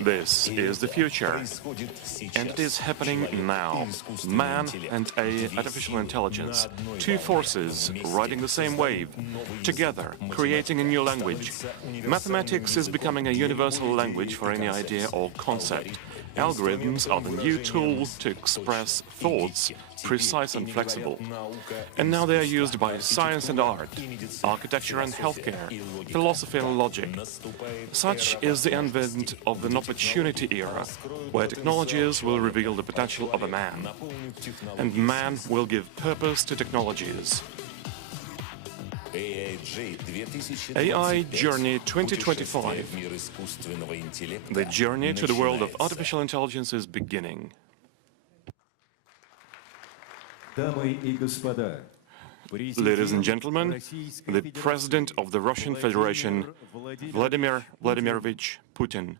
This is the future, and it is happening now. Man and artificial intelligence, two forces riding the same wave, together creating a new language. Mathematics is becoming a universal language for any idea or concept. Algorithms are the new tool to express thoughts, precise and flexible. And now they are used by science and art, architecture and healthcare, philosophy and logic. Such is the advent of an opportunity era, where technologies will reveal the potential of a man, and man will give purpose to technologies. AI Journey 2025. The journey to the world of artificial intelligence is beginning. Ladies and gentlemen, the President of the Russian Federation, Vladimir Vladimirovich Putin.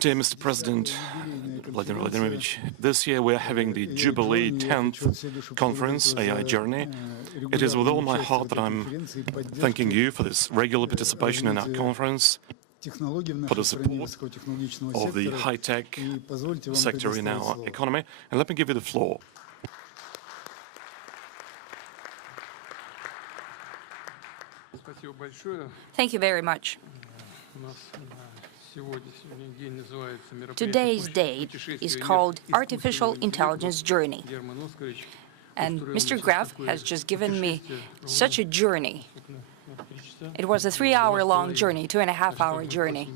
Dear Mr. President, Vladimir Vladimirovich, this year we are having the Jubilee 10th Conference, AI Journey. It is with all my heart that I'm thanking you for this regular participation in our conference, for the support of the high-tech sector in our economy. And let me give you the floor. Thank you very much. Today's date is called Artificial Intelligence Journey. And Mr. Gref has just given me such a journey. It was a 3-hour-long journey, 2.5-hour journey.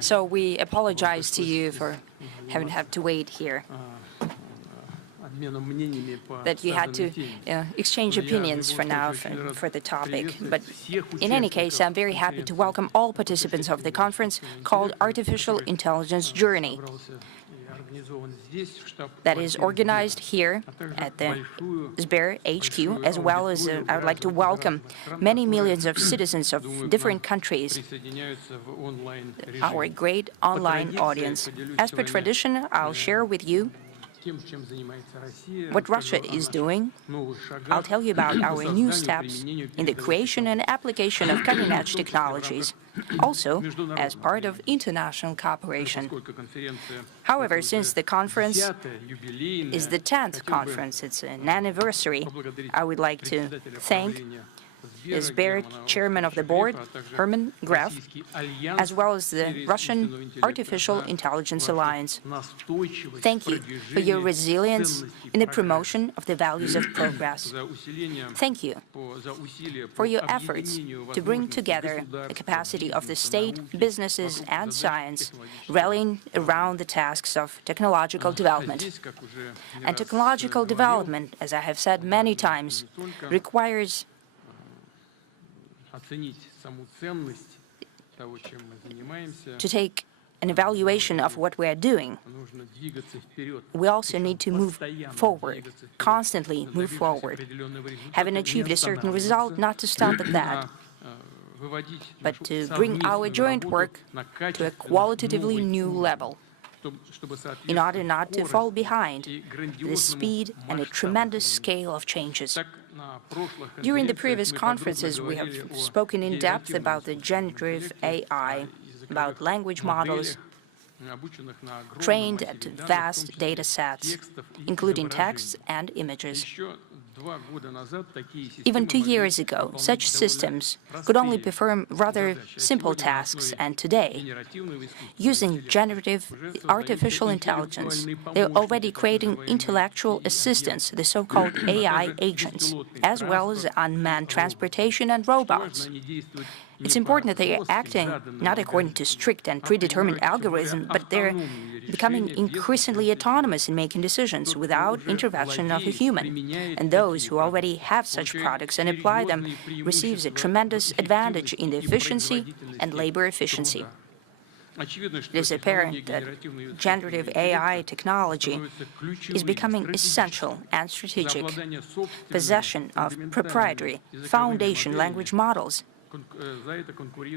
So we apologize to you for having had to wait here, that you had to exchange opinions for now for the topic. But in any case, I'm very happy to welcome all participants of the conference called Artificial Intelligence Journey, that is organized here at the Sber HQ, as well as I would like to welcome many millions of citizens of different countries, our great online audience. As per tradition, I'll share with you what Russia is doing. I'll tell you about our new steps in the creation and application of cutting-edge technologies, also as part of international cooperation. However, since the conference is the 10th conference, it's an anniversary, I would like to thank the Sber chairman of the board, Herman Gref, as well as the Russian Artificial Intelligence Alliance. Thank you for your resilience in the promotion of the values of progress. Thank you for your efforts to bring together the capacity of the state, businesses, and science, rallying around the tasks of technological development. And technological development, as I have said many times, requires to take an evaluation of what we are doing. We also need to move forward, constantly move forward. Having achieved a certain result, not to stop at that, but to bring our joint work to a qualitatively new level, in order not to fall behind the speed and a tremendous scale of changes. During the previous conferences, we have spoken in depth about the generative AI, about language models trained at vast data sets, including texts and images. Even 2 years ago, such systems could only perform rather simple tasks, and today, using generative artificial intelligence, they're already creating intellectual assistants, the so-called AI agents, as well as unmanned transportation and robots. It's important that they are acting not according to strict and predetermined algorithms, but they're becoming increasingly autonomous in making decisions without intervention of a human. And those who already have such products and apply them receives a tremendous advantage in the efficiency and labor efficiency. It is apparent that generative AI technology is becoming essential and strategic. Possession of proprietary foundation language models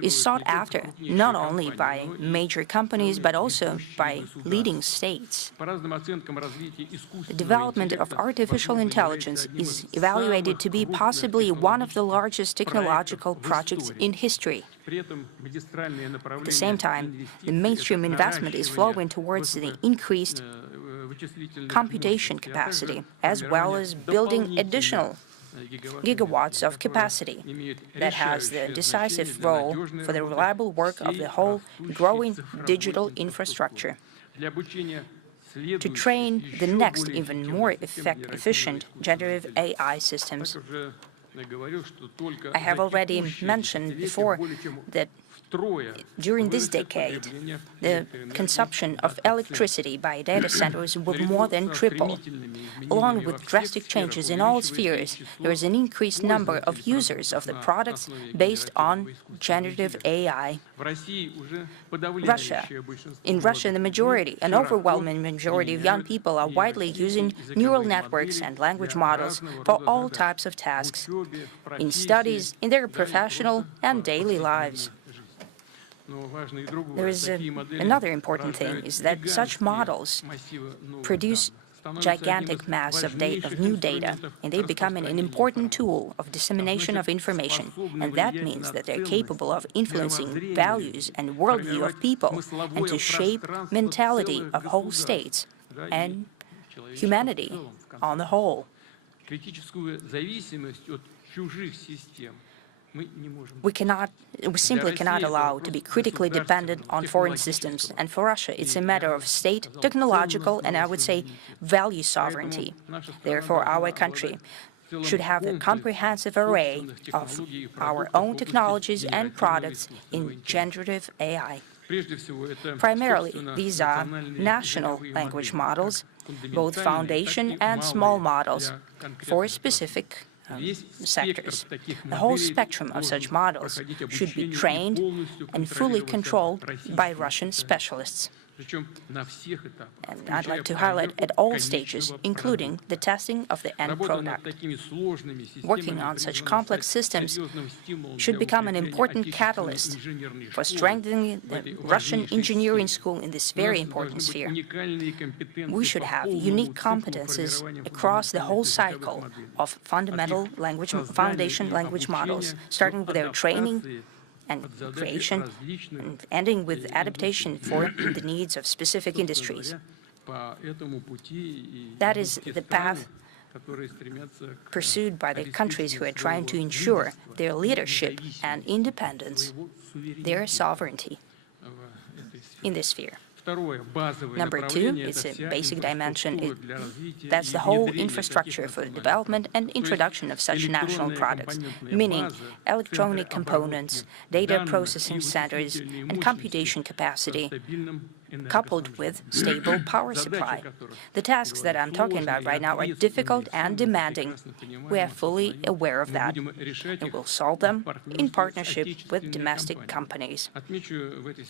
is sought after not only by major companies but also by leading states. The development of artificial intelligence is evaluated to be possibly one of the largest technological projects in history. At the same time, the mainstream investment is flowing towards the increased computation capacity, as well as building additional gigawatts of capacity that has the decisive role for the reliable work of the whole growing digital infrastructure. To train the next, even more efficient generative AI systems. I have already mentioned before that during this decade, the consumption of electricity by data centers will more than triple. Along with drastic changes in all spheres, there is an increased number of users of the products based on generative AI. In Russia, an overwhelming majority of young people are widely using neural networks and language models for all types of tasks, in studies, in their professional and daily lives. There is another important thing, is that such models produce gigantic mass of new data, and they become an important tool of dissemination of information. And that means that they're capable of influencing values and worldview of people, and to shape mentality of whole states and humanity on the whole. We simply cannot allow to be critically dependent on foreign systems, and for Russia it's a matter of state, technological, and I would say value sovereignty. Therefore, our country should have a comprehensive array of our own technologies and products in generative AI. Primarily, these are national language models, both foundation and small models, for specific sectors. The whole spectrum of such models should be trained and fully controlled by Russian specialists. And I'd like to highlight at all stages, including the testing of the end product. Working on such complex systems should become an important catalyst for strengthening the Russian engineering school in this very important sphere. We should have unique competences across the whole cycle of foundation language models, starting with their training and creation, and ending with adaptation for the needs of specific industries. That is the path pursued by the countries who are trying to ensure their leadership and independence, their sovereignty in this sphere. Number two, it's a basic dimension. That's the whole infrastructure for the development and introduction of such national products, meaning electronic components, data processing centers, and computation capacity, coupled with stable power supply. The tasks that I'm talking about right now are difficult and demanding. We are fully aware of that, and will solve them in partnership with domestic companies.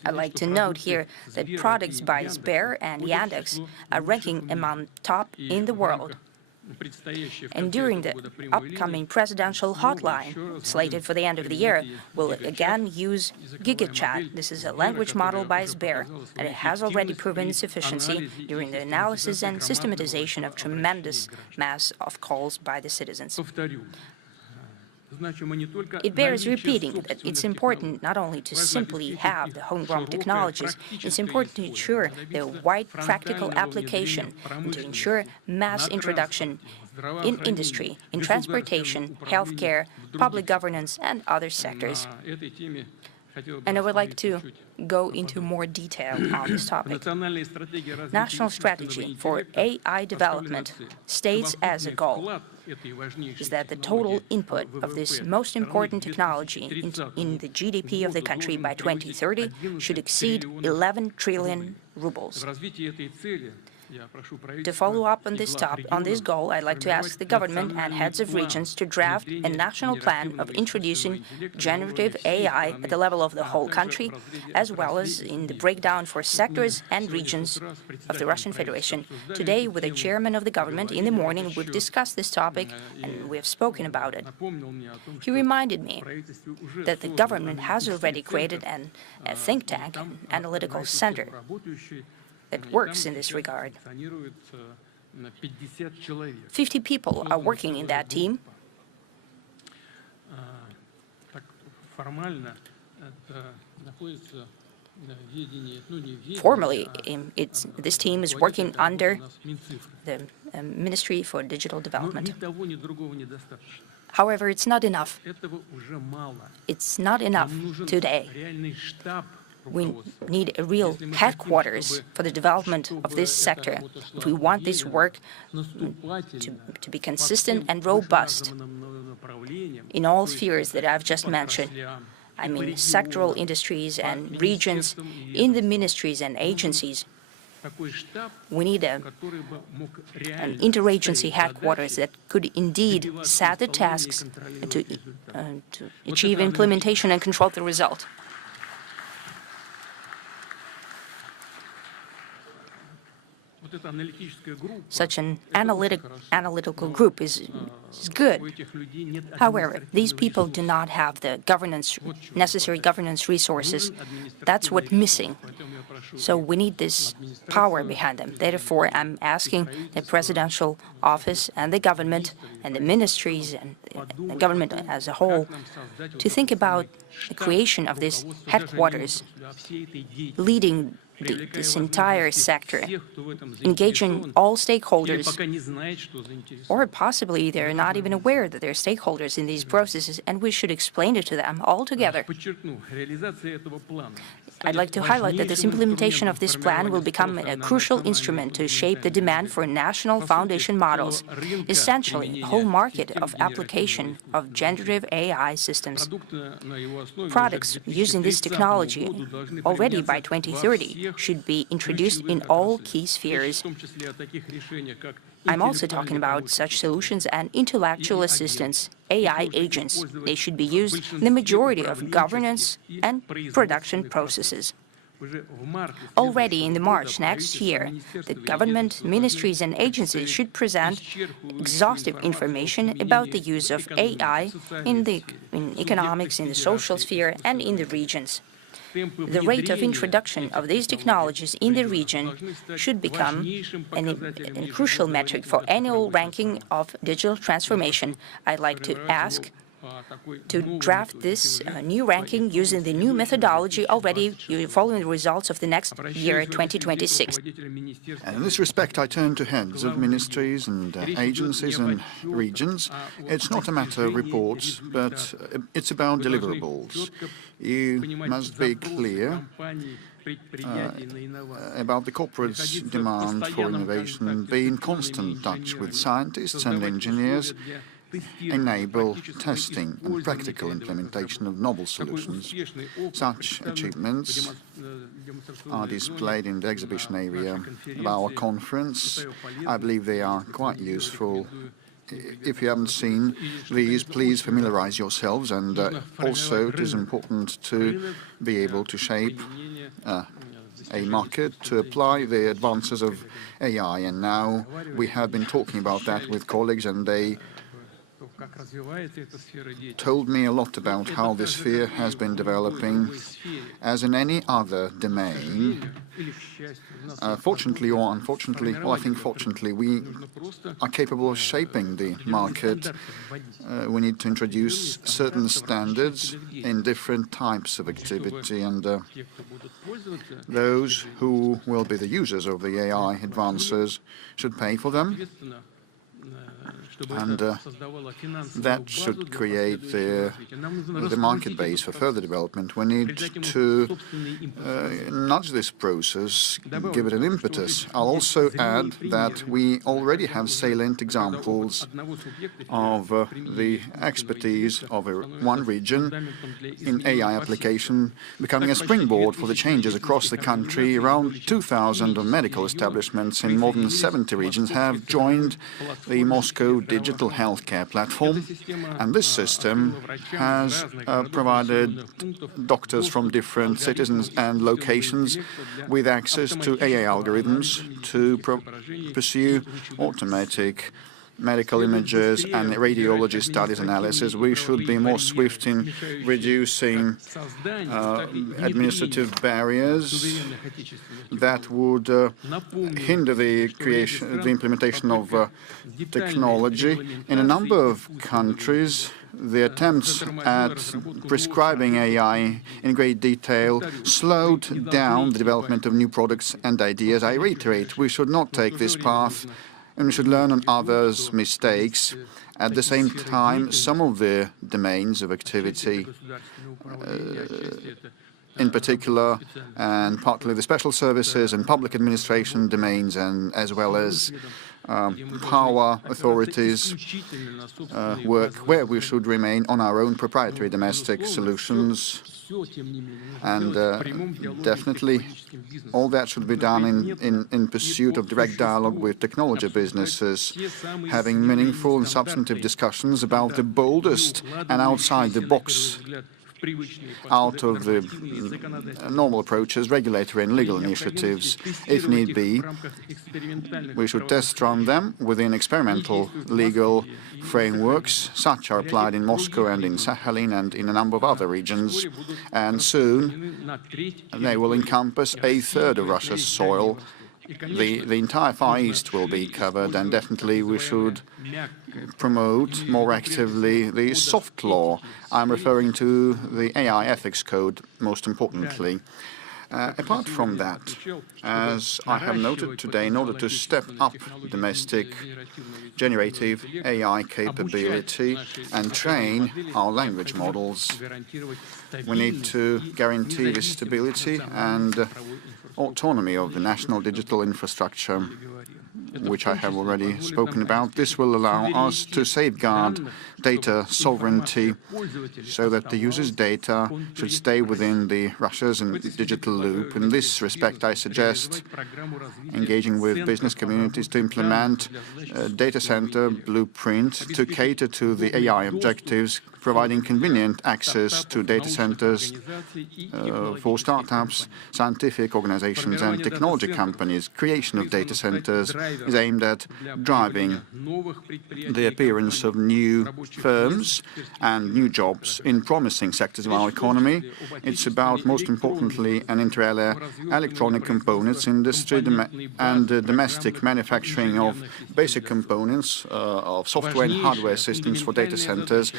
I'd like to note here that products by Sber and Yandex are ranking among top in the world. And during the upcoming presidential hotline, slated for the end of the year, we'll again use GigaChat. This is a language model by Sber, and it has already proven its efficiency during the analysis and systematization of tremendous mass of calls by the citizens. It bears repeating that it's important not only to simply have the homegrown technologies, it's important to ensure their wide practical application and to ensure mass introduction in industry, in transportation, healthcare, public governance, and other sectors. And I would like to go into more detail on this topic. National strategy for AI development states as a goal is that the total input of this most important technology in the GDP of the country by 2030 should exceed 11 trillion rubles. To follow up on this goal, I'd like to ask the government and heads of regions to draft a national plan of introducing generative AI at the level of the whole country, as well as in the breakdown for sectors and regions of the Russian Federation. Today, with the chairman of the government, in the morning, we've discussed this topic and we have spoken about it. He reminded me that the government has already created a think tank, an analytical center, that works in this regard. 50 people are working in that team. Formally, this team is working under the Ministry for Digital Development. However, it's not enough. It's not enough today. We need a real headquarters for the development of this sector if we want this work to be consistent and robust in all spheres that I've just mentioned. I mean, sectoral industries and regions in the ministries and agencies. We need an interagency headquarters that could indeed set the tasks to achieve implementation and control the result. Such an analytical group is good. However, these people do not have the necessary governance resources. That's what's missing. So we need this power behind them. Therefore, I'm asking the presidential office and the government and the ministries and the government as a whole to think about the creation of this headquarters, leading this entire sector, engaging all stakeholders, or possibly they're not even aware that they're stakeholders in these processes, and we should explain it to them all together. I'd like to highlight that this implementation of this plan will become a crucial instrument to shape the demand for national foundation models, essentially a whole market of application of generative AI systems. Products using this technology already by 2030 should be introduced in all key spheres. I'm also talking about such solutions and intellectual assistance, AI agents. They should be used in the majority of governance and production processes. Already in March next year, the government, ministries and agencies should present exhaustive information about the use of AI in economics, in the social sphere and in the regions. The rate of introduction of these technologies in the region should become a crucial metric for annual ranking of digital transformation. I'd like to ask to draft this new ranking using the new methodology already following the results of the next year, 2026. And in this respect, I turn to heads of ministries and agencies and regions. It's not a matter of reports, but it's about deliverables. You must be clear about the corporate's demand for innovation, be in constant touch with scientists and engineers, enable testing and practical implementation of novel solutions. Such achievements are displayed in the exhibition area of our conference. I believe they are quite useful. If you haven't seen these, please familiarize yourselves, and also it is important to be able to shape a market to apply the advances of AI. And now we have been talking about that with colleagues, and they told me a lot about how this sphere has been developing. As in any other domain, fortunately or unfortunately, well, I think fortunately, we are capable of shaping the market. We need to introduce certain standards in different types of activity, and those who will be the users of the AI advances should pay for them. And that should create the market base for further development. We need to nudge this process, give it an impetus. I'll also add that we already have salient examples of the expertise of one region in AI application becoming a springboard for the changes across the country. Around 2,000 medical establishments in more than 70 regions have joined the Moscow digital healthcare platform, and this system has provided doctors from different citizens and locations with access to AI algorithms to pursue automatic medical images and radiology studies analysis. We should be more swift in reducing administrative barriers that would hinder the implementation of technology. In a number of countries, the attempts at prescribing AI in great detail slowed down the development of new products and ideas. I reiterate, we should not take this path, and we should learn on others' mistakes. At the same time, some of the domains of activity, in particular, and partly the special services and public administration domains, and as well as power authorities, work where we should remain on our own proprietary domestic solutions. And definitely all that should be done in pursuit of direct dialogue with technology businesses, having meaningful and substantive discussions about the boldest and outside the box, out of the normal approaches, regulatory and legal initiatives. If need be, we should test run them within experimental legal frameworks. Such are applied in Moscow and in Sakhalin and in a number of other regions. And soon they will encompass a third of Russia's soil. The entire Far East will be covered, and definitely we should promote more actively the soft law. I'm referring to the AI ethics code, most importantly. Apart from that, as I have noted today, in order to step up domestic generative AI capability and train our language models, we need to guarantee the stability and autonomy of the national digital infrastructure, which I have already spoken about. This will allow us to safeguard data sovereignty so that the user's data should stay within the Russia's digital loop. In this respect, I suggest engaging with business communities to implement a data center blueprint to cater to the AI objectives, providing convenient access to data centers for startups, scientific organizations, and technology companies. Creation of data centers is aimed at driving the appearance of new firms and new jobs in promising sectors of our economy. It's about, most importantly, an inter alia electronic components industry and domestic manufacturing of basic components of software and hardware systems for data centers.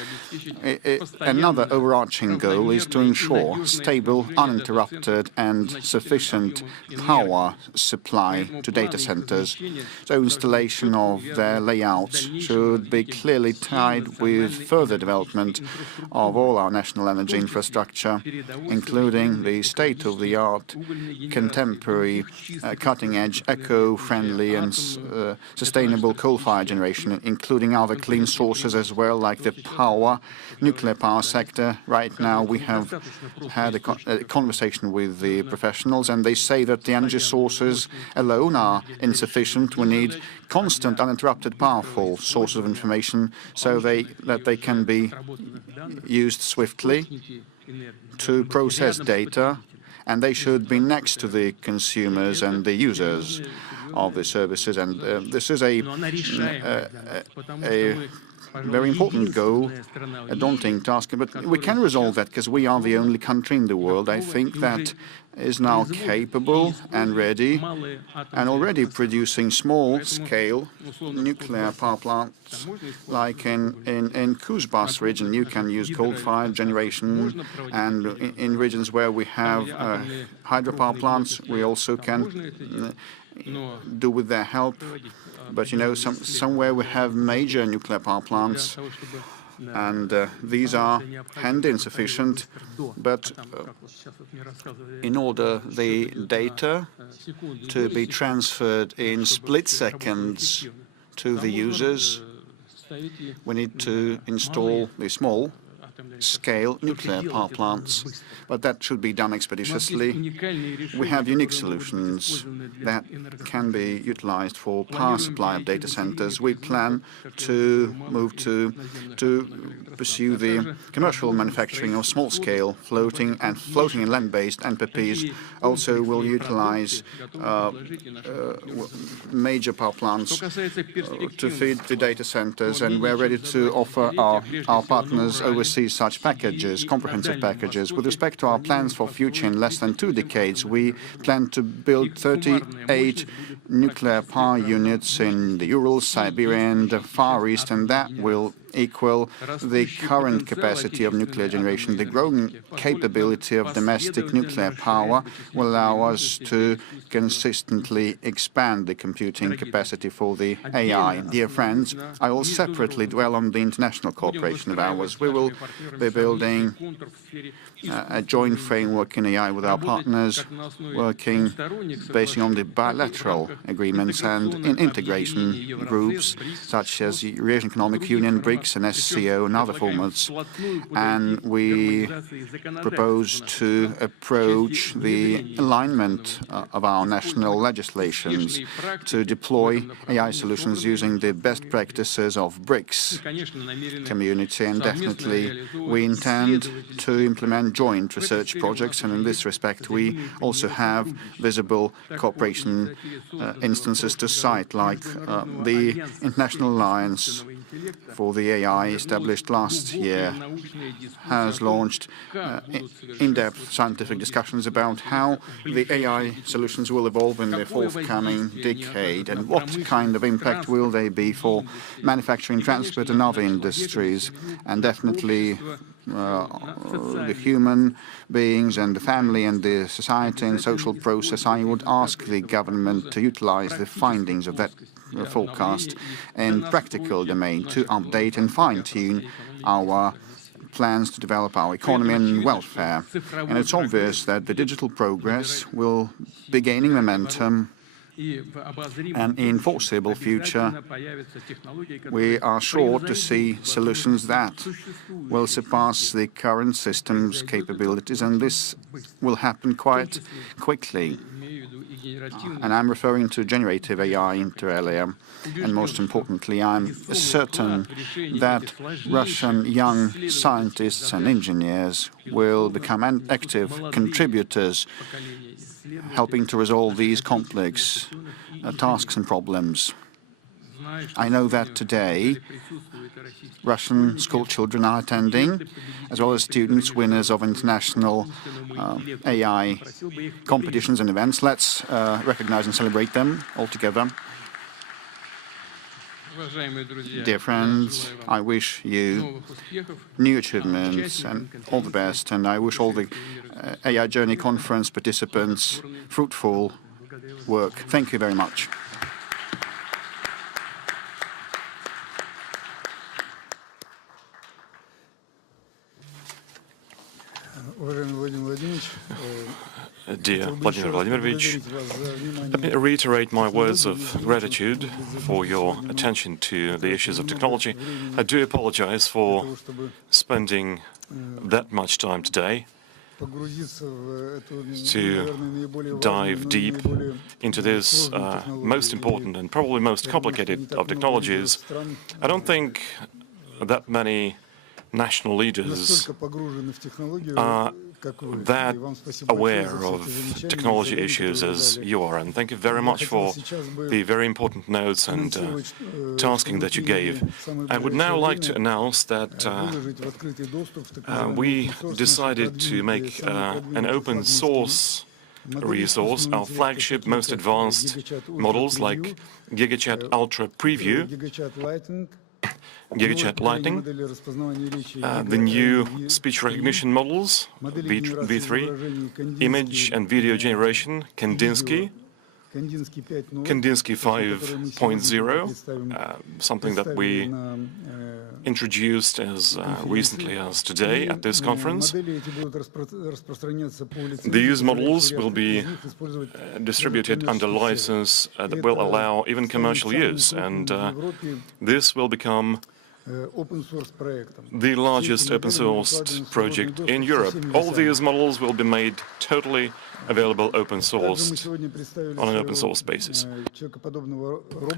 Another overarching goal is to ensure stable, uninterrupted, and sufficient power supply to data centers. So installation of their layouts should be clearly tied with further development of all our national energy infrastructure, including the state-of-the-art, contemporary, cutting-edge, eco-friendly and sustainable coal-fired generation, including other clean sources as well, like the nuclear power sector. Right now we have had a conversation with the professionals, and they say that the energy sources alone are insufficient. We need constant, uninterrupted, powerful sources of information so that they can be used swiftly to process data, and they should be next to the consumers and the users of the services. And this is a very important goal, a daunting task, but we can resolve that because we are the only country in the world, I think, that is now capable and ready and already producing small-scale nuclear power plants. Like in Kuzbas region, you can use coal-fired generation, and in regions where we have hydropower plants, we also can do with their help But, you know, somewhere we have major nuclear power plants, and these are handy and sufficient, but in order the data to be transferred in split seconds to the users, we need to install the small-scale nuclear power plants, but that should be done expeditiously. We have unique solutions that can be utilized for power supply of data centers. We plan to move to pursue the commercial manufacturing of small-scale floating and land-based NPPs. Also will utilize major power plants to feed the data centers, and we're ready to offer our partners overseas such packages, comprehensive packages. With respect to our plans for future, in less than 2 decades, we plan to build 38 nuclear power units in the Urals, Siberia, and the Far East, and that will equal the current capacity of nuclear generation. The growing capability of domestic nuclear power will allow us to consistently expand the computing capacity for the AI. Dear friends, I will separately dwell on the international cooperation of ours. We will be building a joint framework in AI with our partners, working based on the bilateral agreements and in integration groups such as the Eurasian Economic Union, BRICS, and SCO and other formats. And we propose to approach the alignment of our national legislations to deploy AI solutions using the best practices of BRICS community. And definitely we intend to implement joint research projects, and in this respect we also have visible cooperation instances to cite, like the International Alliance for the AI, established last year, has launched in-depth scientific discussions about how the AI solutions will evolve in the forthcoming decade and what kind of impact will they be for manufacturing, transport and other industries. And definitely the human beings and the family and the society and social process, I would ask the government to utilize the findings of that forecast in practical domain to update and fine-tune our plans to develop our economy and welfare. And it's obvious that the digital progress will be gaining momentum, and in foreseeable future we are sure to see solutions that will surpass the current system's capabilities, and this will happen quite quickly. And I'm referring to generative AI inter alia. And most importantly, I'm certain that Russian young scientists and engineers will become active contributors, helping to resolve these complex tasks and problems. I know that today Russian school children are attending, as well as students, winners of international AI competitions and events. Let's recognize and celebrate them all together. Dear friends, I wish you new achievements and all the best, and I wish all the AI Journey Conference participants fruitful work. Thank you very much. Dear Vladimir Vladimirovich, let me reiterate my words of gratitude for your attention to the issues of technology. I do apologize for spending that much time today to dive deep into this most important and probably most complicated of technologies. I don't think that many national leaders are that aware of technology issues as you are, and thank you very much for the very important notes and tasking that you gave. I would now like to announce that we decided to make an open source resource, our flagship, most advanced models like GigaChat Ultra Preview, GigaChat Lightning, the new speech recognition models, V3, image and video generation, Kandinsky, Kandinsky 5.0, something that we introduced as recently as today at this conference. These models will be distributed under license that will allow even commercial use, and this will become the largest open-sourced project in Europe. All these models will be made totally available open-sourced on an open-source basis.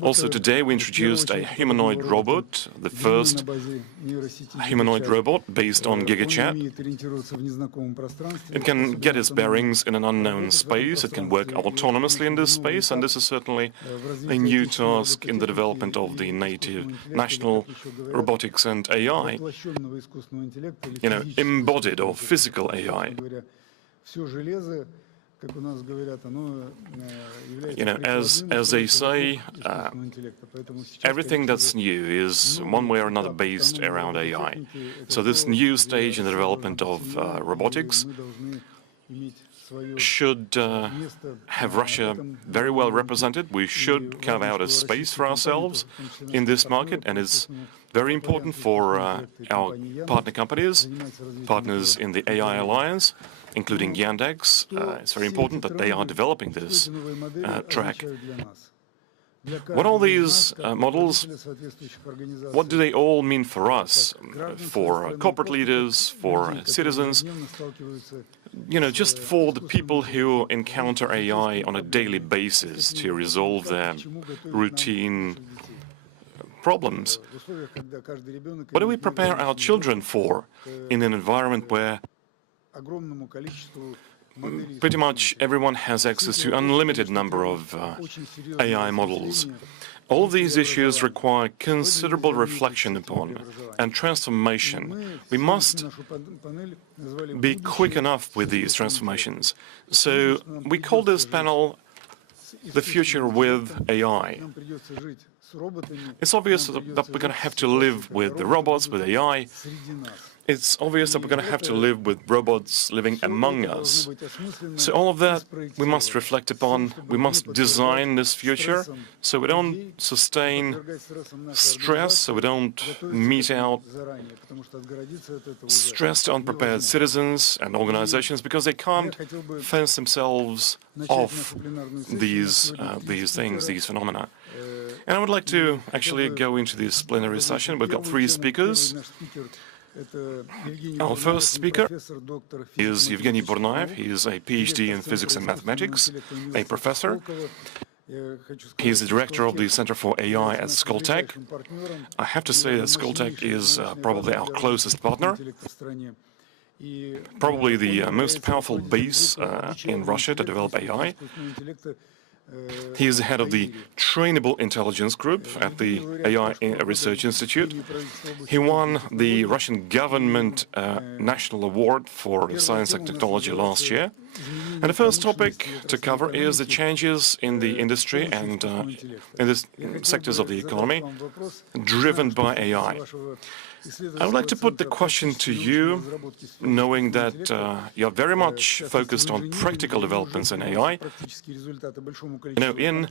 Also today we introduced a humanoid robot, the first humanoid robot based on GigaChat. It can get its bearings in an unknown space, it can work autonomously in this space, and this is certainly a new task in the development of the national robotics and AI, embodied or physical AI. As they say, everything that's new is one way or another based around AI. So this new stage in the development of robotics should have Russia very well represented. We should carve out a space for ourselves in this market, and it's very important for our partner companies, partners in the AI alliance, including Yandex. It's very important that they are developing this track. What are these models? What do they all mean for us, for corporate leaders, for citizens? Just for the people who encounter AI on a daily basis to resolve their routine problems. What do we prepare our children for in an environment where pretty much everyone has access to unlimited number of AI models? All of these issues require considerable reflection upon and transformation. We must be quick enough with these transformations. So we call this panel "The Future with AI." It's obvious that we're going to have to live with the robots, with AI. It's obvious that we're going to have to live with robots living among us. So all of that we must reflect upon. We must design this future so we don't sustain stress, so we don't mete out stressed, unprepared citizens and organizations because they can't fence themselves off these things, these phenomena. And I would like to actually go into this plenary session. We've got three speakers. Our first speaker is Evgeny Burnaev. He is a PhD in physics and mathematics, a professor. He is the director of the Center for AI at Skoltech. I have to say that Skoltech is probably our closest partner, probably the most powerful base in Russia to develop AI. He is the head of the Trainable Intelligence Group at the AI Research Institute. He won the Russian government National Award for Science and Technology last year. And the first topic to cover is the changes in the industry and in the sectors of the economy driven by AI. I would like to put the question to you, knowing that you're very much focused on practical developments in AI. In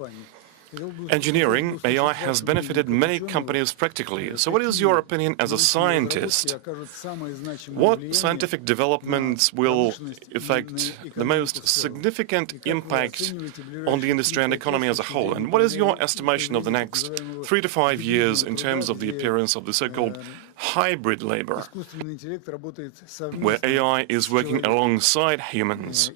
engineering, AI has benefited many companies practically. So what is your opinion as a scientist? What scientific developments will effect the most significant impact on the industry and economy as a whole? And what is your estimation of the next 3 to 5 years in terms of the appearance of the so-called hybrid labor, where AI is working alongside humans?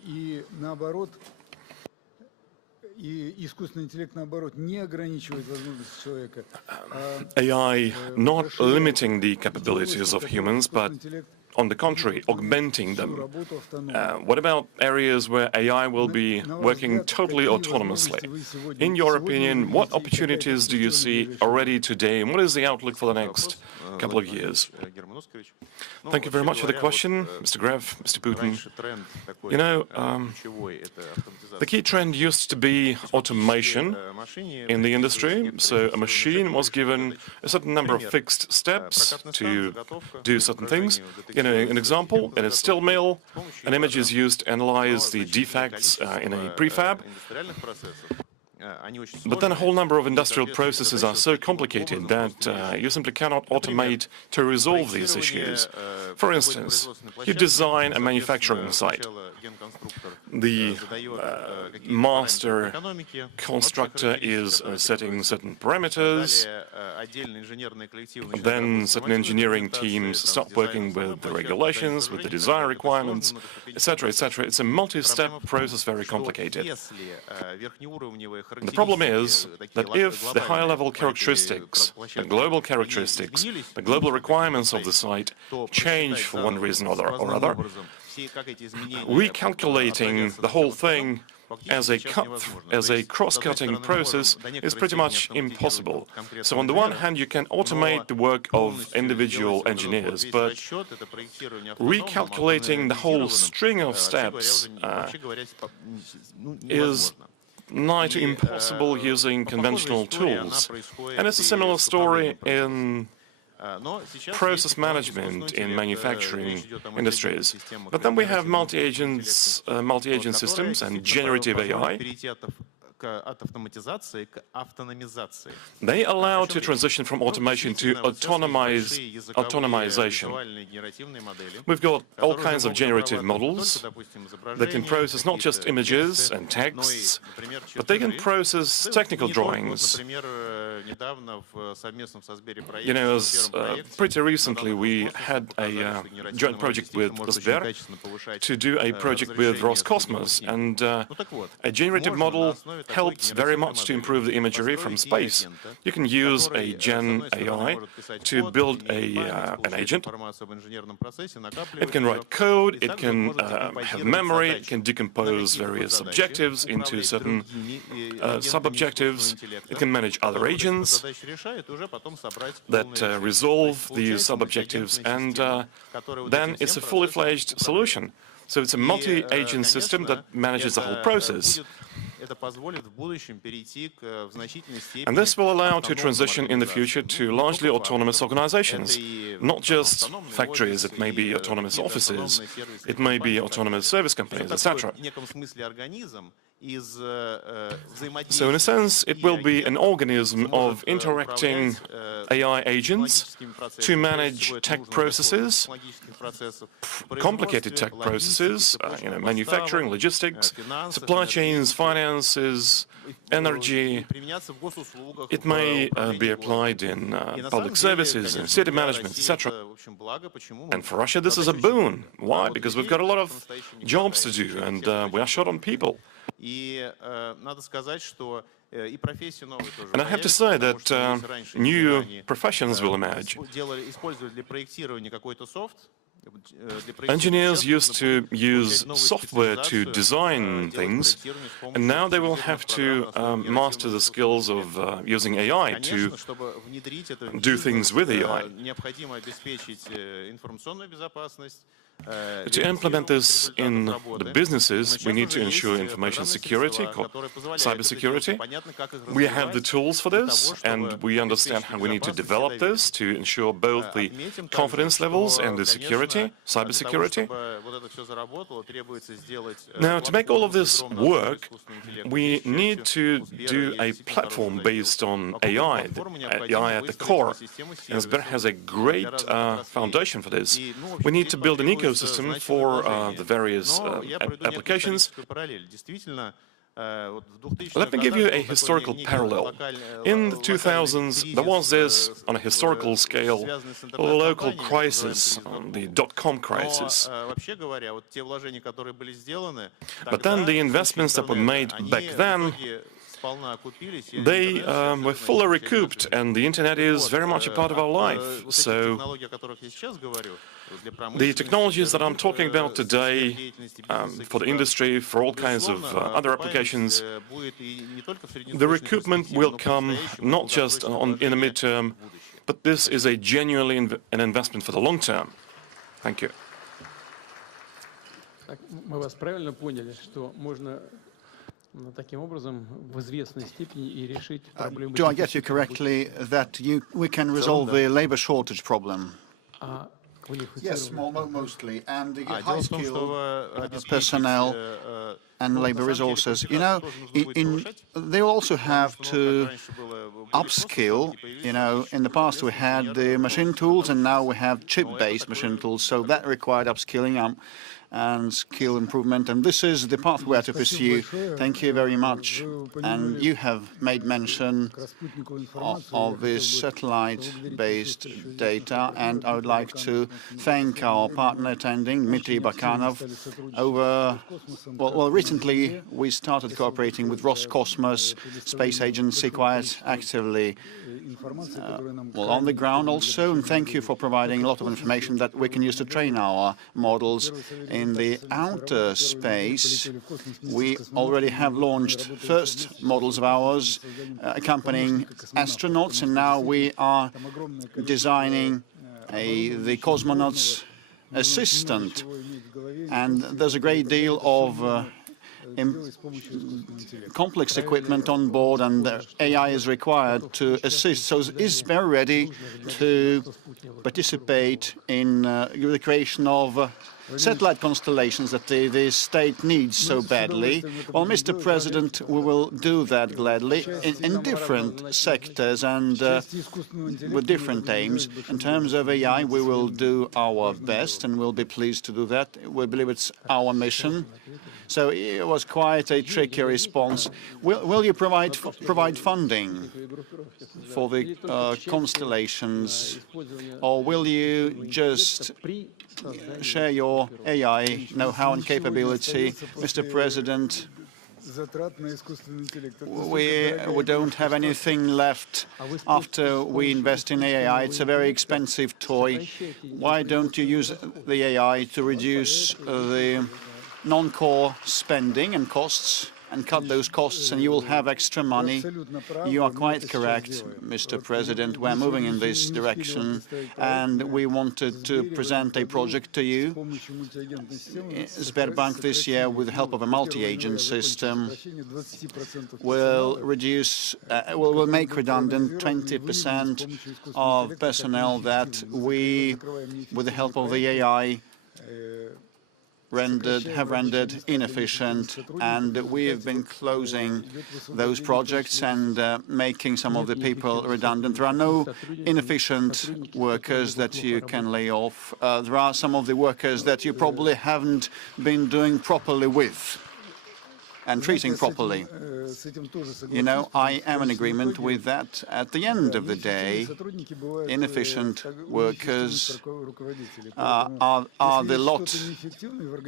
AI not limiting the capabilities of humans, but on the contrary, augmenting them. What about areas where AI will be working totally autonomously? In your opinion, what opportunities do you see already today, and what is the outlook for the next couple of years? Thank you very much for the question, Mr. Gref, Mr. Putin. The key trend used to be automation in the industry. So a machine was given a certain number of fixed steps to do certain things. An example, in a steel mill, an image is used to analyze the defects in a prefab. But then a whole number of industrial processes are so complicated that you simply cannot automate to resolve these issues. For instance, you design a manufacturing site. The master constructor is setting certain parameters, then certain engineering teams start working with the regulations, with the design requirements, etc., etc. It's a multi-step process, very complicated. The problem is that if the high-level characteristics, the global characteristics, the global requirements of the site change for one reason or other, recalculating the whole thing as a cross-cutting process is pretty much impossible. So on the one hand, you can automate the work of individual engineers, but recalculating the whole string of steps is nigh to impossible using conventional tools. And it's a similar story in process management in manufacturing industries. But then we have multi-agent systems and generative AI. They allow to transition from automation to autonomization. We've got all kinds of generative models that can process not just images and texts, but they can process technical drawings. You know, pretty recently we had a joint project with Sberbank to do a project with Roscosmos, and a generative model helps very much to improve the imagery from space. You can use a Gen AI to build an agent. It can write code, it can have memory, it can decompose various objectives into certain sub-objectives, it can manage other agents that resolve these sub-objectives, and then it's a fully fledged solution. So it's a multi-agent system that manages the whole process. And this will allow to transition in the future to largely autonomous organizations, not just factories, it may be autonomous offices, it may be autonomous service companies, etc. So in a sense, it will be an organism of interacting AI agents to manage tech processes, complicated tech processes, manufacturing, logistics, supply chains, finances, energy. It may be applied in public services, in city management, etc. And for Russia, this is a boon. Why? Because we've got a lot of jobs to do, and we are short on people. And I have to say that new professions will emerge. Engineers used to use software to design things, and now they will have to master the skills of using AI to do things with AI. To implement this in the businesses, we need to ensure information security, cybersecurity. We have the tools for this, and we understand how we need to develop this to ensure both the confidence levels and the security, cybersecurity. Now, to make all of this work, we need to do a platform based on AI, AI at the core. And Sberbank has a great foundation for this. We need to build an ecosystem for the various applications. Let me give you a historical parallel. In the 2000s, there was this, on a historical scale, local crisis, the dot-com crisis. But then the investments that were made back then, they were fully recouped, and the internet is very much a part of our life. So the technologies that I'm talking about today, for the industry, for all kinds of other applications, the recoupment will come not just in the midterm, but this is a genuinely an investment for the long term. Thank you. Do I get you correctly that we can resolve the labor shortage problem? Yes, mostly. And the high-skilled personnel and labor resources. You know, they also have to upskill. You know, in the past we had the machine tools, and now we have chip-based machine tools. So that required upskilling and skill improvement, and this is the path where to pursue. Thank you very much. And you have made mention of this satellite-based data, and I would like to thank our partner attending, Dmitry Bakanov. Recently we started cooperating with Roscosmos Space Agency quite actively. On the ground also, and thank you for providing a lot of information that we can use to train our models. In the outer space, we already have launched first models of ours accompanying astronauts, and now we are designing the cosmonauts' assistant. And there's a great deal of complex equipment on board, and the AI is required to assist. So is Sber ready to participate in the creation of satellite constellations that the state needs so badly? Well, Mr. President, we will do that gladly in different sectors and with different aims. In terms of AI, we will do our best, and we'll be pleased to do that. We believe it's our mission. So it was quite a tricky response. Will you provide funding for the constellations, or will you just share your AI know-how and capability? Mr. President, we don't have anything left after we invest in AI. It's a very expensive toy. Why don't you use the AI to reduce the non-core spending and costs, and cut those costs, and you will have extra money? You are quite correct, Mr. President. We're moving in this direction, and we wanted to present a project to you. Sberbank this year, with the help of a multi-agent system, will make redundant 20% of personnel that we, with the help of the AI, have rendered inefficient, and we have been closing those projects and making some of the people redundant. There are no inefficient workers that you can lay off. There are some of the workers that you probably haven't been doing properly with and treating properly. You know, I am in agreement with that. At the end of the day, inefficient workers are the lot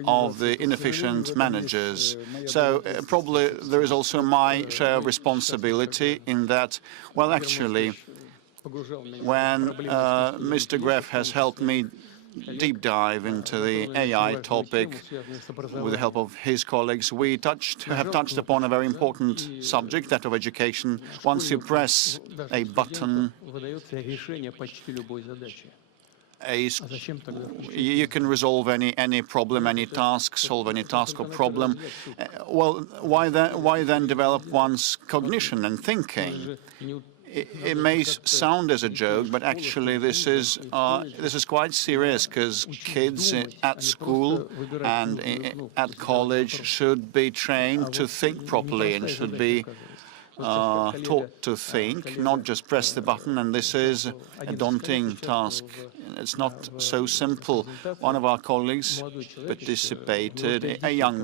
of the inefficient managers. So probably there is also my share of responsibility in that. Well, actually, when Mr. Gref has helped me deep dive into the AI topic with the help of his colleagues, we have touched upon a very important subject, that of education. Once you press a button, you can resolve any problem, any task, solve any task or problem. Well, why then develop one's cognition and thinking? It may sound as a joke, but actually this is quite serious, because kids at school and at college should be trained to think properly and should be taught to think, not just press the button. And this is a daunting task. It's not so simple. One of our colleagues participated, a young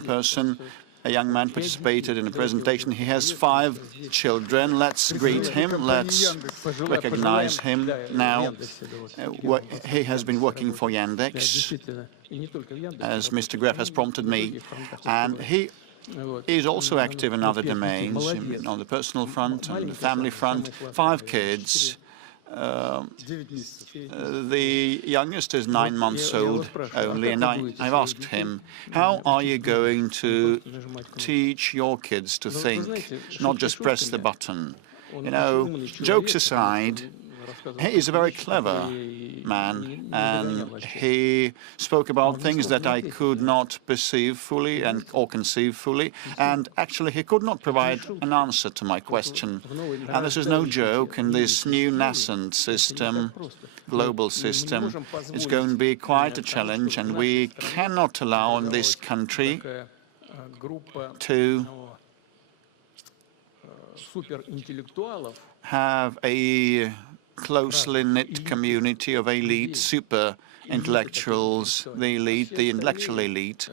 person, a young man participated in a presentation. He has 5 children. Let's greet him. Let's recognize him now. He has been working for Yandex, as Mr. Gref has prompted me, and he is also active in other domains, on the personal front and the family front. 5 kids. The youngest is 9 months old only, and I've asked him, how are you going to teach your kids to think, not just press the button? You know, jokes aside, He is a very clever man, and he spoke about things that I could not perceive fully or conceive fully, and actually he could not provide an answer to my question. And this is no joke. In this new nascent system, global system, it's going to be quite a challenge, and we cannot allow in this country to have a closely knit community of elite, super intellectuals, the elite, the intellectual elite,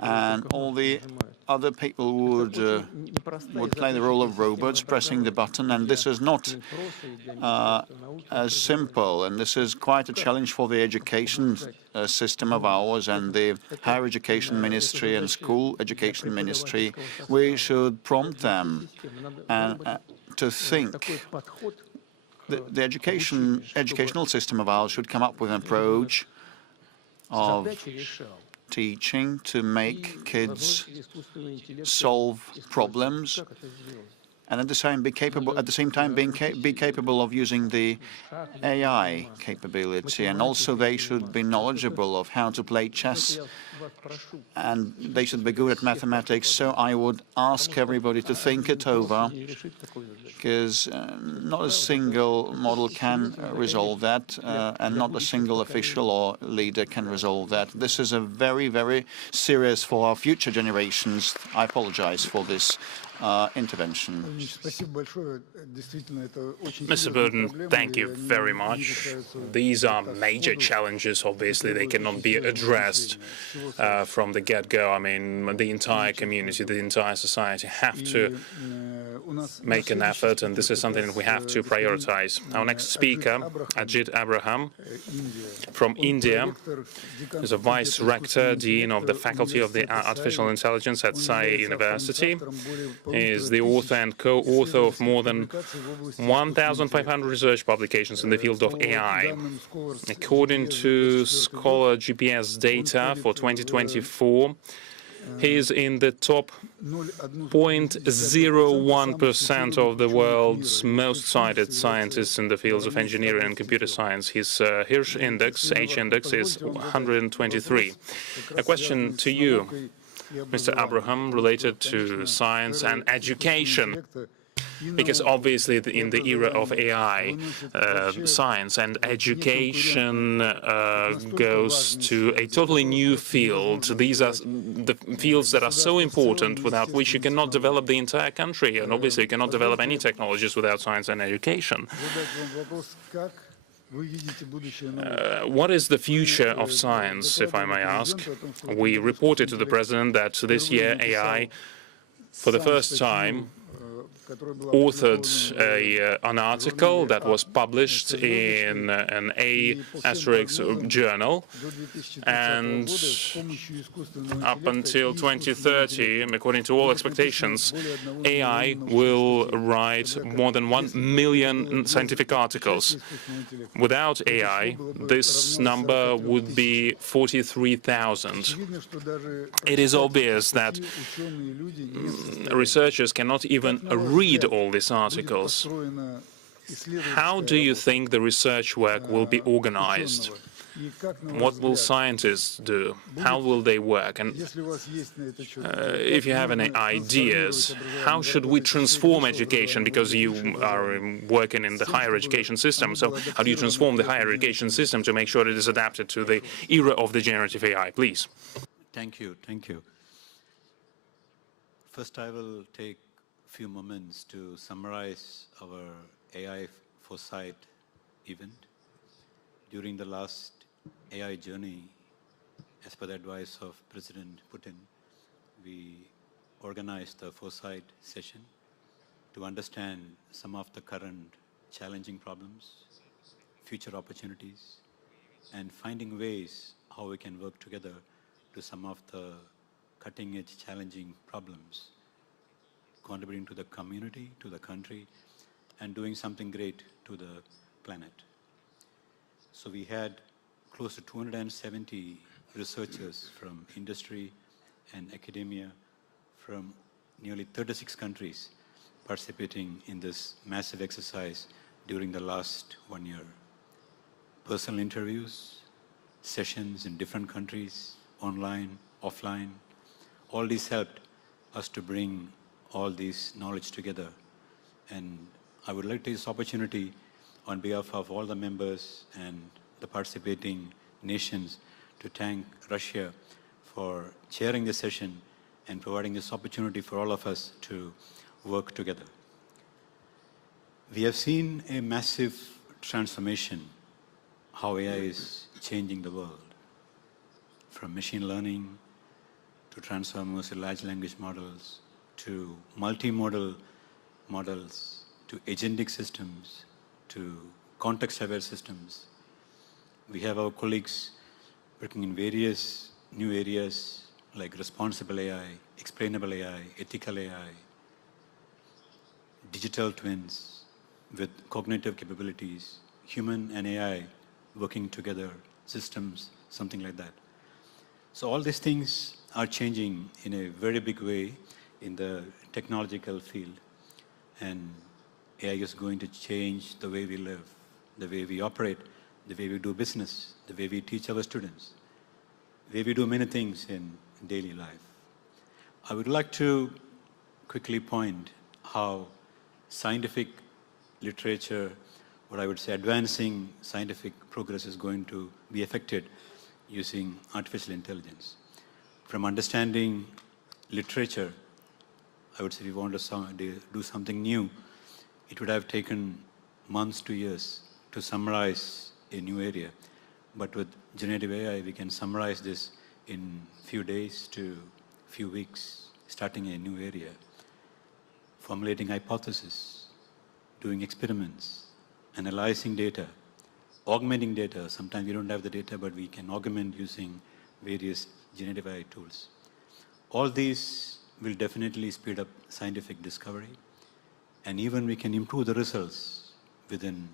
and all the other people would play the role of robots pressing the button, and this is not as simple, and this is quite a challenge for the education system of ours and the higher education ministry and school education ministry. We should prompt them and to think. The educational system of ours should come up with an approach of teaching to make kids solve problems, and at the same time be capable of using the AI capability. And also they should be knowledgeable of how to play chess, and they should be good at mathematics. So I would ask everybody to think it over, because not a single model can resolve that, and not a single official or leader can resolve that. This is a very, very serious for our future generations. I apologize for this intervention. Mr. Putin, thank you very much. These are major challenges. Obviously, they cannot be addressed from the get-go. I mean, the entire community, the entire society have to make an effort, and this is something that we have to prioritize. Our next speaker, Ajit Abraham, from India, is a Vice Rector, Dean of the Faculty of the Artificial Intelligence at SAI University. He is the author and co-author of more than 1,500 research publications in the field of AI. According to Scholar GPS data for 2024, he is in the top 0.01% of the world's most cited scientists in the fields of engineering and computer science. His H index is 123. A question to you, Mr. Abraham, related to science and education. Because obviously in the era of AI, science and education goes to a totally new field. These are the fields that are so important, without which you cannot develop the entire country, and obviously you cannot develop any technologies without science and education. What is the future of science, if I may ask? We reported to the President that this year AI, for the first time, authored an article that was published in an A* journal, and up until 2030, according to all expectations, AI will write more than 1 million scientific articles. Without AI, this number would be 43,000. It is obvious that researchers cannot even read all these articles. How do you think the research work will be organized? What will scientists do? How will they work? And if you have any ideas, how should we transform education? Because you are working in the higher education system, so how do you transform the higher education system to make sure it is adapted to the era of the generative AI? Please. Thank you. Thank you. First, I will take a few moments to summarize our AI Foresight event. During the last AI journey, as per the advice of President Putin, we organized a Foresight session to understand some of the current challenging problems, future opportunities, and finding ways how we can work together to some of the cutting-edge challenging problems, contributing to the community, to the country, and doing something great to the planet. So we had close to 270 researchers from industry and academia from nearly 36 countries participating in this massive exercise during the last 1 year. Personal interviews, sessions in different countries, online, offline, all these helped us to bring all this knowledge together. And I would like to take this opportunity on behalf of all the members and the participating nations to thank Russia for chairing this session and providing this opportunity for all of us to work together. We have seen a massive transformation, how AI is changing the world, from machine learning to transformers to large language models, to multimodal models, to agentic systems, to context-aware systems. We have our colleagues working in various new areas like responsible AI, explainable AI, ethical AI, digital twins with cognitive capabilities, human and AI working together, systems, something like that. So all these things are changing in a very big way in the technological field. And AI is going to change the way we live, the way we operate, the way we do business, the way we teach our students, the way we do many things in daily life. I would like to quickly point how scientific literature, what I would say advancing scientific progress is going to be affected using artificial intelligence. From understanding literature, I would say if we want to do something new, it would have taken months to years to summarize a new area. But with generative AI, we can summarize this in few days to few weeks, starting a new area, formulating hypotheses, doing experiments, analyzing data, augmenting data. Sometimes we don't have the data, but we can augment using various generative AI tools. All these will definitely speed up scientific discovery, and even we can improve the results within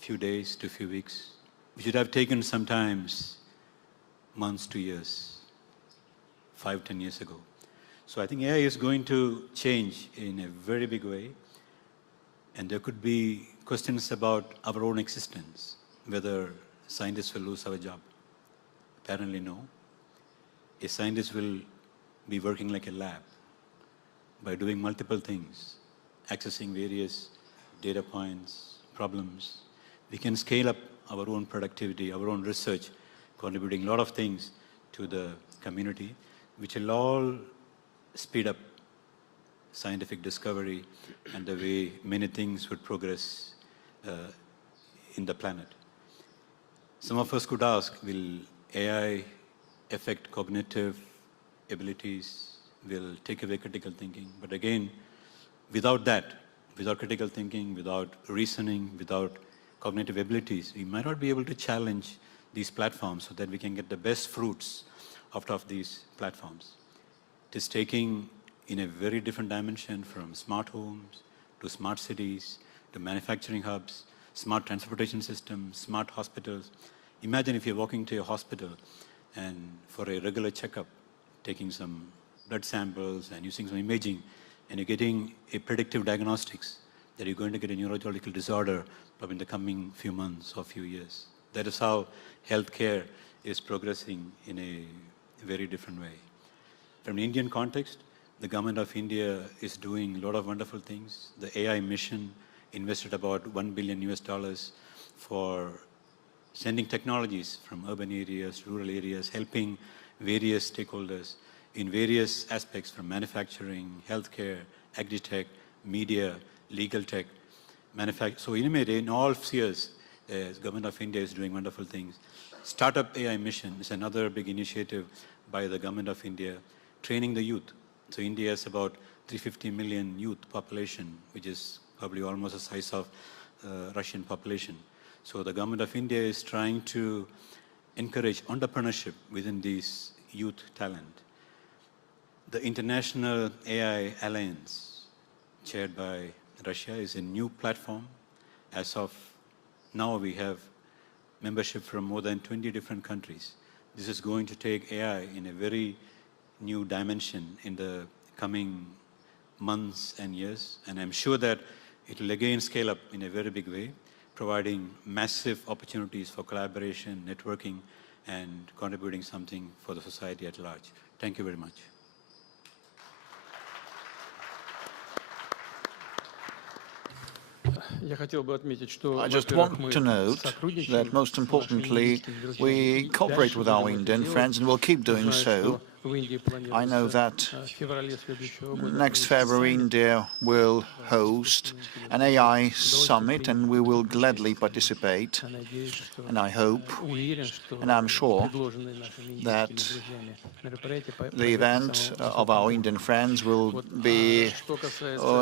few days to few weeks, which would have taken sometimes months to years, 5-10 years ago. So I think AI is going to change in a very big way, and there could be questions about our own existence, whether scientists will lose our job. Apparently no. A scientist will be working like a lab by doing multiple things, accessing various data points, problems. We can scale up our own productivity, our own research, contributing a lot of things to the community, which will all speed up scientific discovery and the way many things would progress in the planet. Some of us could ask, will AI affect cognitive abilities, will take away critical thinking? But again, without that, without critical thinking, without reasoning, without cognitive abilities, we might not be able to challenge these platforms so that we can get the best fruits out of these platforms. It is taking in a very different dimension from smart homes to smart cities to manufacturing hubs, smart transportation systems, smart hospitals. Imagine if you're walking to a hospital and for a regular checkup, taking some blood samples and using some imaging, and you're getting a predictive diagnostics that you're going to get a neurological disorder probably in the coming few months or few years. That is how healthcare is progressing in a very different way. From the Indian context, the government of India is doing a lot of wonderful things. The AI mission invested about $1 billion for sending technologies from urban areas, rural areas, helping various stakeholders in various aspects from manufacturing, healthcare, agri-tech, media, legal tech, so in all spheres, the government of India is doing wonderful things. Startup AI mission is another big initiative by the government of India, training the youth. So India has about 350 million youth population, which is probably almost the size of Russian population. So the government of India is trying to encourage entrepreneurship within these youth talent. The International AI Alliance, chaired by Russia, is a new platform. As of now, we have membership from more than 20 different countries. This is going to take AI in a very new dimension in the coming months and years. And I'm sure that It will again scale up in a very big way, providing massive opportunities for collaboration, networking, and contributing something for the society at large. Thank you very much. I just want to note that, most importantly, we cooperate with our Indian friends and will keep doing so. I know that next February India will host an AI summit, and we will gladly participate. And I hope, and I'm sure, that the event of our Indian friends will be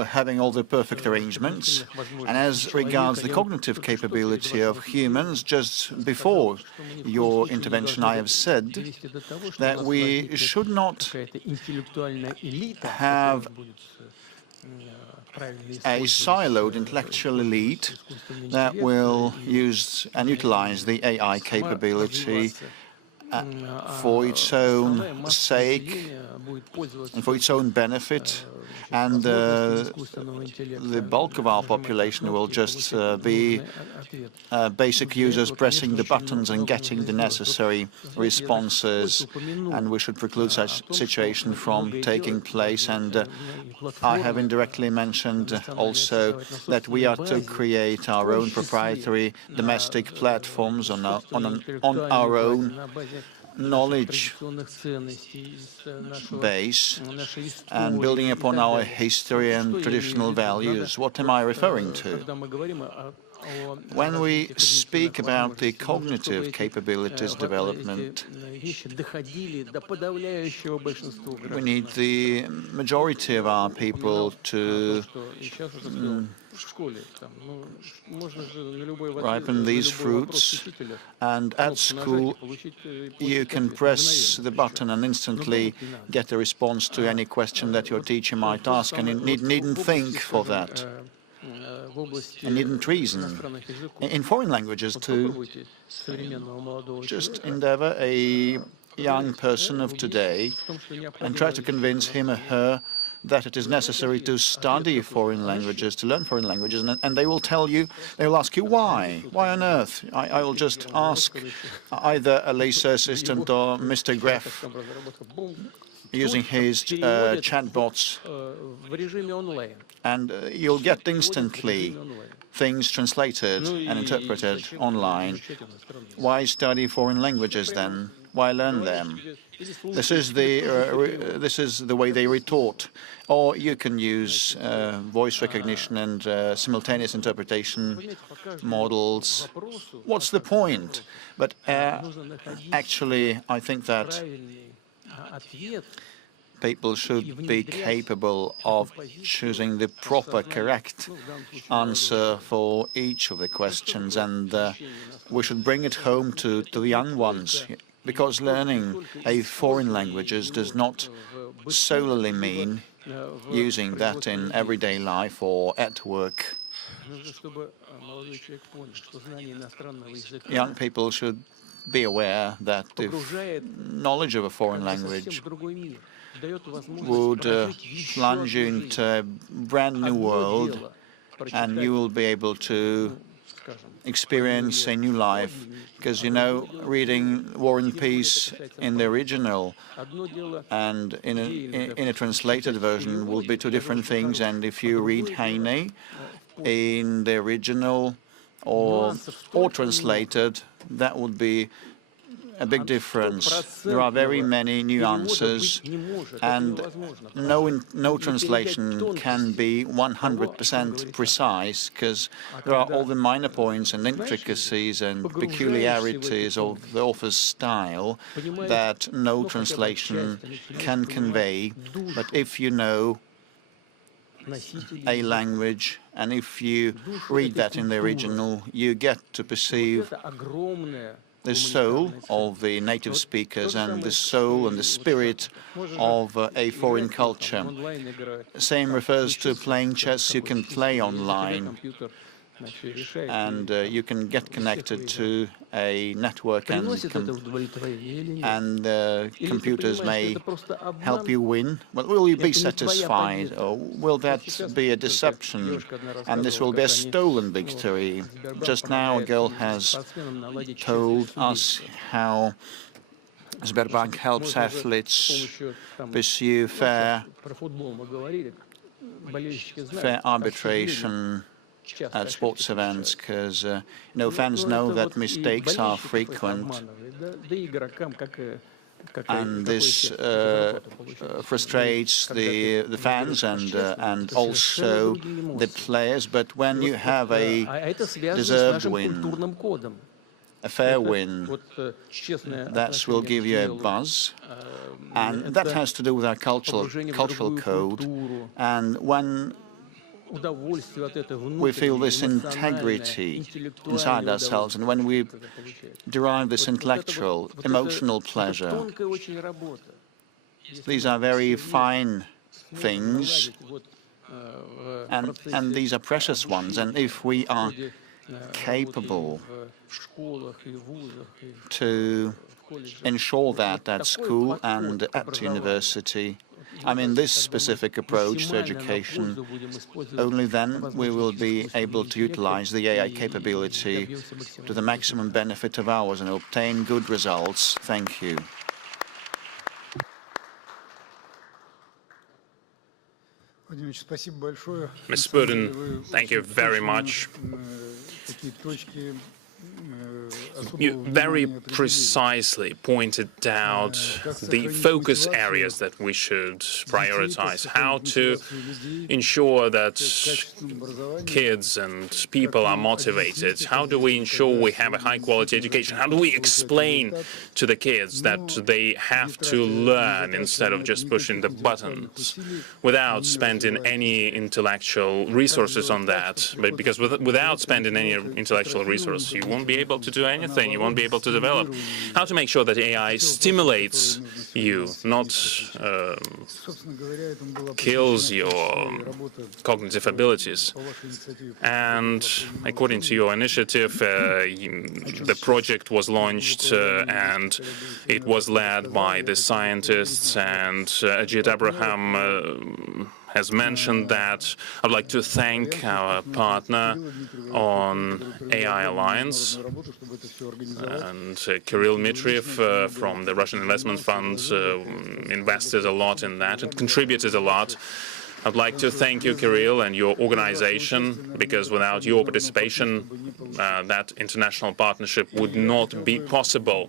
having all the perfect arrangements. And as regards the cognitive capability of humans, just before your intervention, I have said that we should not have a siloed intellectual elite that will use and utilize the AI capability for its own sake and for its own benefit, and the bulk of our population will just be basic users pressing the buttons and getting the necessary responses, and we should preclude such situation from taking place. And I have indirectly mentioned also that we are to create our own proprietary domestic platforms on our own knowledge base and building upon our history and traditional values. What am I referring to? When we speak about the cognitive capabilities development, we need the majority of our people to ripen these fruits, and at school you can press the button and instantly get a response to any question that your teacher might ask, and you needn't think for that. And needn't reason. In foreign languages too, just endeavor a young person of today and try to convince him or her that it is necessary to study foreign languages, to learn foreign languages, and they will tell you, they will ask you why. Why on earth? I will just ask either a Lisa assistant or Mr. Gref using his chatbots, and you'll get instantly things translated and interpreted online. Why study foreign languages then? Why learn them? This is the way they retort. Or you can use voice recognition and simultaneous interpretation models. What's the point? But actually, I think that people should be capable of choosing the proper, correct answer for each of the questions, and we should bring it home to the young ones, because learning a foreign languages does not solely mean using that in everyday life or at work. Young people should be aware that the knowledge of a foreign language would plunge you into a brand new world, and you will be able to experience a new life, because, you know, reading War and Peace in the original and in a translated version will be two different things, and if you read Heine in the original or translated, that would be a big difference. There are very many nuances, and no translation can be 100% precise, because there are all the minor points and intricacies and peculiarities of the author's style that no translation can convey. But if you know a language, and if you read that in the original, you get to perceive the soul of the native speakers and the soul and the spirit of a foreign culture. Same refers to playing chess. You can play online, and you can get connected to a network, and computers may help you win. Well, will you be satisfied, or will that be a deception, and this will be a stolen victory? Just now, a girl has told us how Sberbank helps athletes pursue fair arbitration at sports events, because fans know that mistakes are frequent, and this frustrates the fans and also the players. But when you have a deserved win, a fair win, that will give you a buzz, and that has to do with our cultural code. And when we feel this integrity inside ourselves, and when we derive this intellectual, emotional pleasure, these are very fine things, and these are precious ones. And if we are capable to ensure that at school and at university, I mean, this specific approach to education, only then we will be able to utilize the AI capability to the maximum benefit of ours and obtain good results. Thank you. Ms. Putin, thank you very much. You very precisely pointed out the focus areas that we should prioritize, how to ensure that kids and people are motivated, how do we ensure we have a high-quality education, how do we explain to the kids that they have to learn instead of just pushing the buttons, without spending any intellectual resources on that. But because without spending any intellectual resources, you won't be able to do anything, you won't be able to develop. How to make sure that AI stimulates you, not kills your cognitive abilities. And according to your initiative, the project was launched and it was led by the scientists, and Ajit Abraham has mentioned that. I'd like to thank our partner on AI Alliance, and Kirill Mitriev from the Russian Investment Fund invested a lot in that and contributed a lot. I'd like to thank you, Kirill, and your organization, because without your participation, that international partnership would not be possible.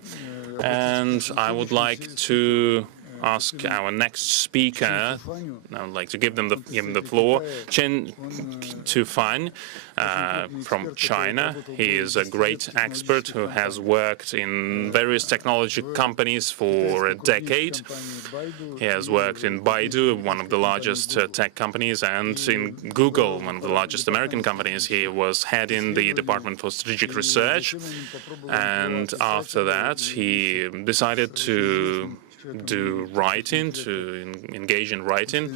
And I would like to ask our next speaker. I would like to give him the floor. Chen Tufan from China. He is a great expert who has worked in various technology companies for a decade. He has worked in Baidu, one of the largest tech companies, and in Google, one of the largest American companies. He was heading the Department for Strategic Research, and after that he decided to do writing, to engage in writing,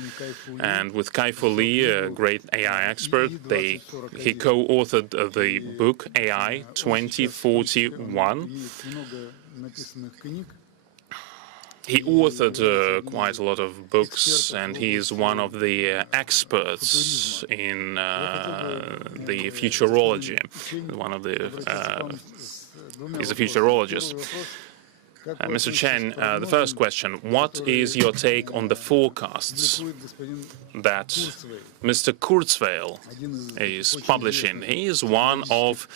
and with Kai-Fu Lee, a great AI expert, he co-authored the book AI 2041. He authored quite a lot of books, and he is one of the experts in the futurology. He's a futurologist. Mr. Chen, the first question, what is your take on the forecasts that Mr. Kurzweil is publishing? He is one of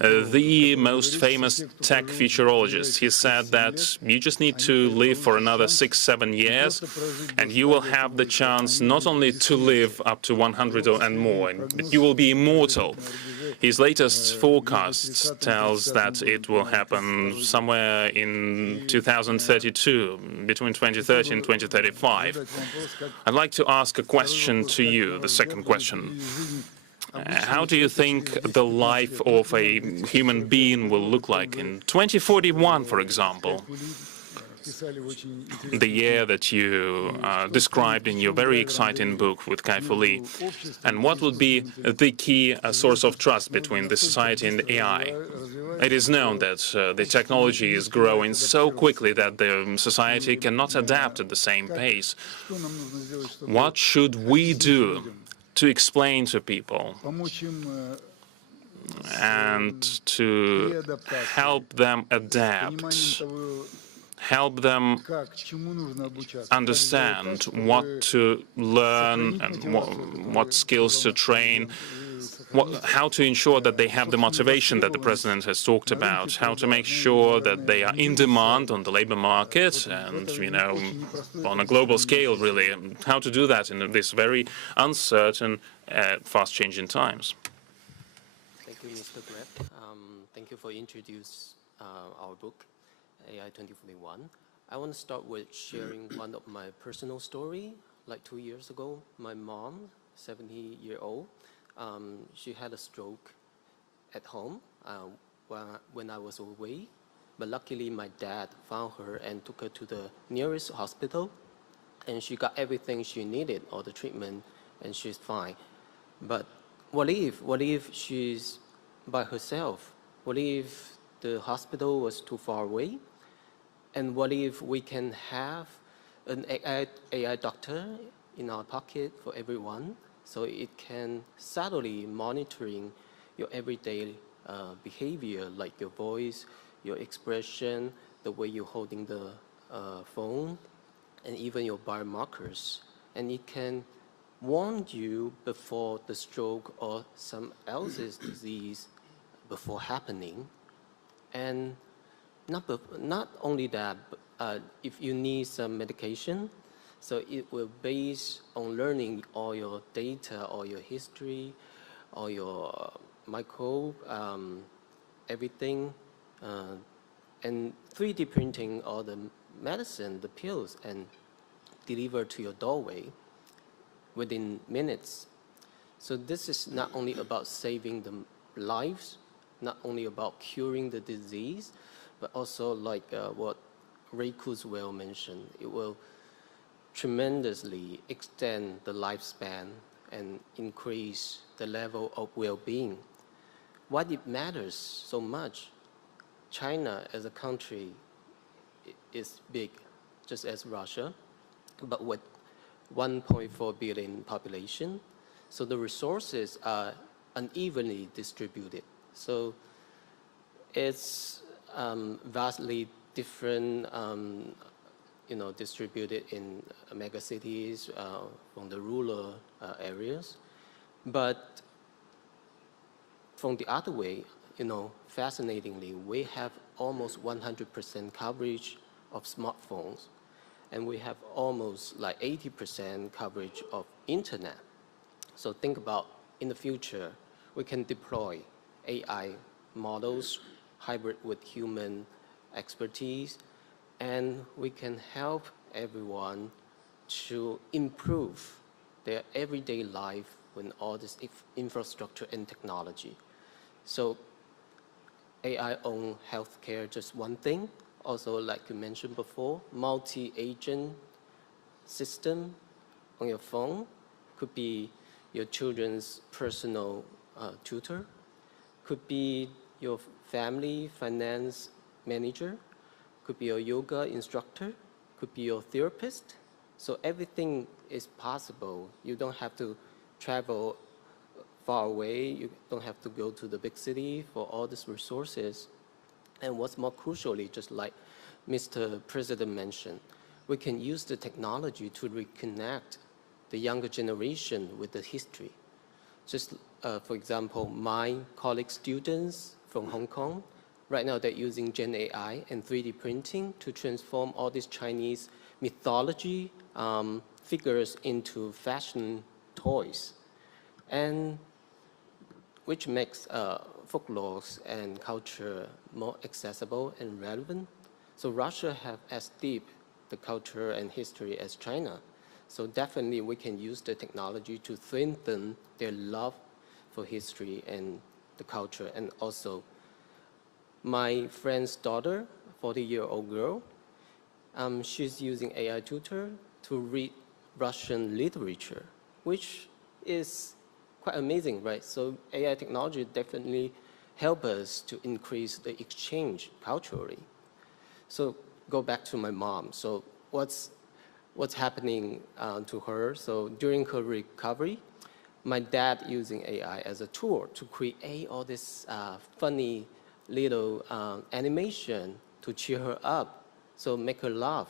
the most famous tech futurologists. He said that you just need to live for another 6-7 years, and you will have the chance not only to live up to 100 and more, but you will be immortal. His latest forecast tells that it will happen somewhere in 2032, between 2030 and 2035. I'd like to ask a question to you, the second question. How do you think the life of a human being will look like in 2041, for example? the year that you described in your very exciting book with Kai-Fu Lee? And what would be the key source of trust between the society and AI? It is known that the technology is growing so quickly that the society cannot adapt at the same pace. What should we do to explain to people and to help them adapt, help them understand what to learn and what skills to train, how to ensure that they have the motivation that the President has talked about, how to make sure that they are in demand on the labor market and, on a global scale, really, how to do that in this very uncertain, fast-changing times. Thank you, Mr. Gref. Thank you for introducing our book, AI 2041. I want to start with sharing one of my personal story. Like 2 years ago, my mom, 70-year-old, she had a stroke at home when I was away. But luckily, my dad found her and took her to the nearest hospital. And she got everything she needed, all the treatment, and she's fine. But what if she's by herself? What if the hospital was too far away? And what if we can have an AI doctor in our pocket for everyone, so it can subtly monitoring your everyday behavior, like your voice, your expression, the way you're holding the phone, and even your biomarkers. And it can warn you before the stroke or some else's disease before happening. And not only that, but if you need some medication, so it will base on learning all your data, all your history, all your microbe, everything, and 3D printing all the medicine, the pills, and deliver to your doorway within minutes. So this is not only about saving the lives, not only about curing the disease, but also like what Ray Kurzweil mentioned, it will tremendously extend the lifespan and increase the level of well-being. Why it matters so much? China as a country is big, just as Russia, but with 1.4 billion population, so the resources are unevenly distributed. So it's vastly different, distributed in mega cities from the rural areas. But from the other way, fascinatingly, we have almost 100% coverage of smartphones, and we have almost like 80% coverage of internet. So think about in the future, we can deploy AI models hybrid with human expertise, and we can help everyone to improve their everyday life with all this infrastructure and technology. So AI on healthcare, just one thing. Also, like you mentioned before, multi-agent system on your phone could be your children's personal tutor, could be your family finance manager, could be your yoga instructor, could be your therapist. So everything is possible. You don't have to travel far away. You don't have to go to the big city for all these resources. And what's more crucially, just like Mr. President mentioned, we can use the technology to reconnect the younger generation with the history. Just for example, my colleague students from Hong Kong, right now they're using Gen AI and 3D printing to transform all these Chinese mythology figures into fashion toys, and which makes folklore and culture more accessible and relevant. So Russia have as deep the culture and history as China. So definitely we can use the technology to strengthen their love for history and the culture. And also my friend's daughter, 40-year-old girl, She's using AI tutor to read Russian literature, which is quite amazing, right? So AI technology definitely help us to increase the exchange culturally. So go back to my mom. So what's happening to her? So during her recovery, my dad using AI as a tool to create all this funny little animation to cheer her up, so make her laugh.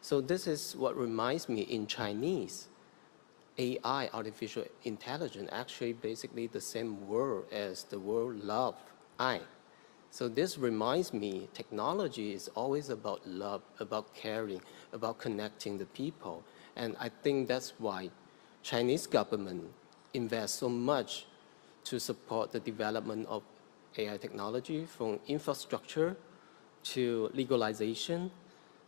So this is what reminds me in Chinese. AI, artificial intelligence, actually basically the same word as the word love, ai. So this reminds me technology is always about love, about caring, about connecting the people. And I think that's why Chinese government invests so much to support the development of AI technology, from infrastructure to legalization.